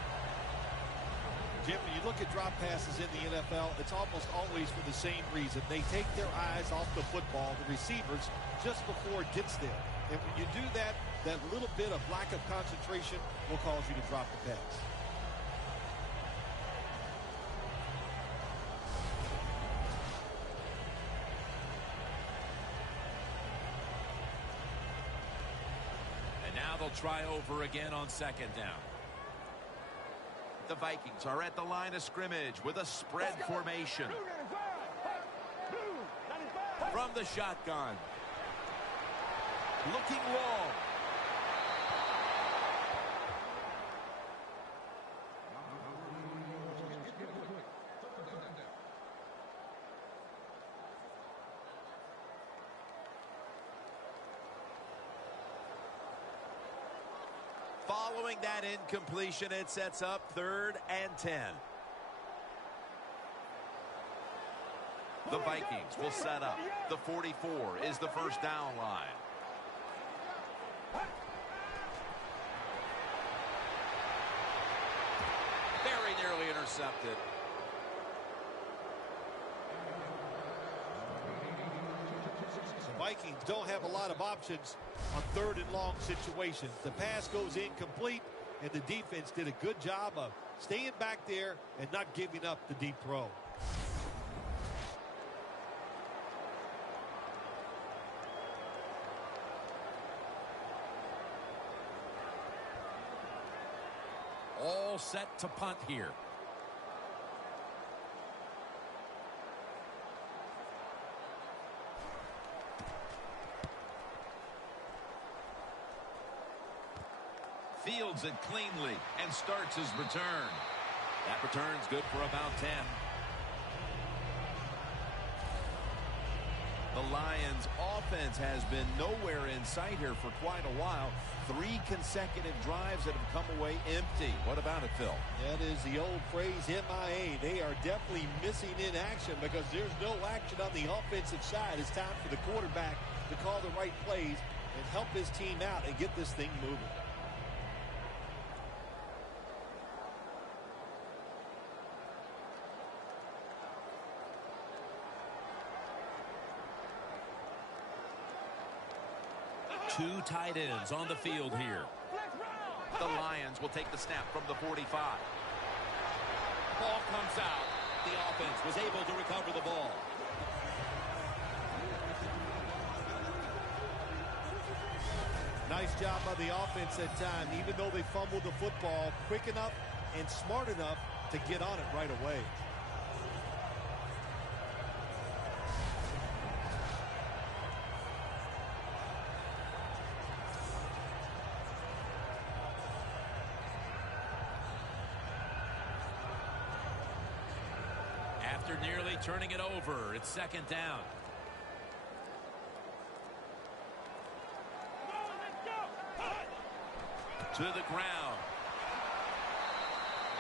Jim, when you look at drop passes in the NFL, it's almost always for the same reason. They take their eyes off the football, the receivers, just before it gets there. And when you do that, that little bit of lack of concentration will cause you to drop the pass. And now they'll try over again on second down. The Vikings are at the line of scrimmage with a spread formation. 295. From the shotgun. Looking long. Following that incompletion, it sets up 3rd and 10. The Vikings will set up. The 44 is the first down line. Very nearly intercepted. The Vikings don't have a lot of options on 3rd and long situations. The pass goes incomplete, and the defense did a good job of staying back there and not giving up the deep throw. All set to punt here. Fields it cleanly and starts his return. That return's good for about 10. The Lions offense has been nowhere in sight here for quite a while. 3 consecutive drives that have come away empty. What about it, Phil? That is the old phrase, MIA. They are definitely missing in action because there's no action on the offensive side. It's time for the quarterback to call the right plays and help his team out and get this thing moving. Two tight ends on the field here. The Lions will take the snap from the 45. Ball comes out. The offense was able to recover the ball. Nice job by the offense that time. Even though they fumbled the football, quick enough and smart enough to get on it right away. After nearly turning it over, it's second down. To the ground.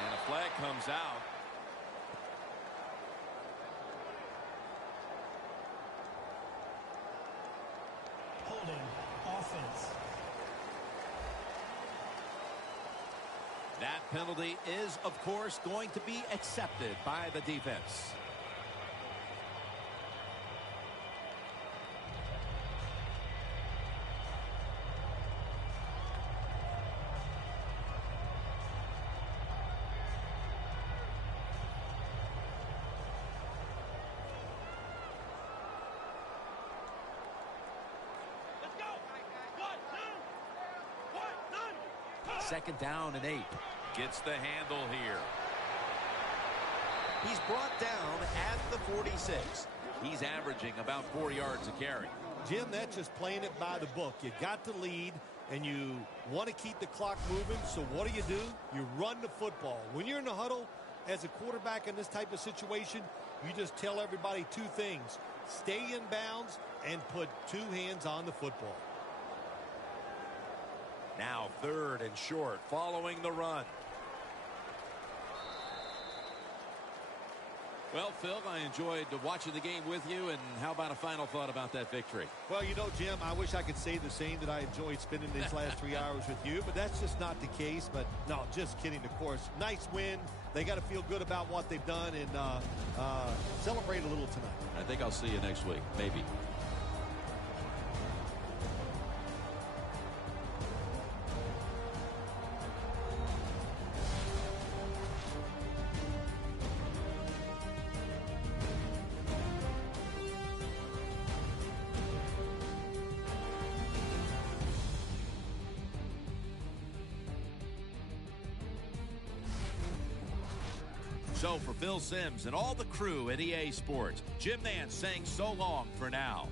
And a flag comes out. Holding offense. That penalty is, of course, going to be accepted by the defense. Second down and 8. Gets the handle here. He's brought down at the 46. He's averaging about 4 yards a carry. Jim, that's just playing it by the book. You got the lead, and you want to keep the clock moving, so what do? You run the football. When you're in the huddle, as a quarterback in this type of situation, you just tell everybody 2 things. stay in bounds, and put two hands on the football. Now 3rd and short following the run. Well, Phil, I enjoyed watching the game with you, and how about a final thought about that victory? Well, you know, Jim, I wish I could say the same, that I enjoyed spending these last 3 hours with you, but that's just not the case. But no, just kidding, of course. Nice win. They got to feel good about what they've done and celebrate a little tonight. I think I'll see you next week, maybe. So for Phil Simms and all the crew at EA Sports, Jim Nance saying so long for now.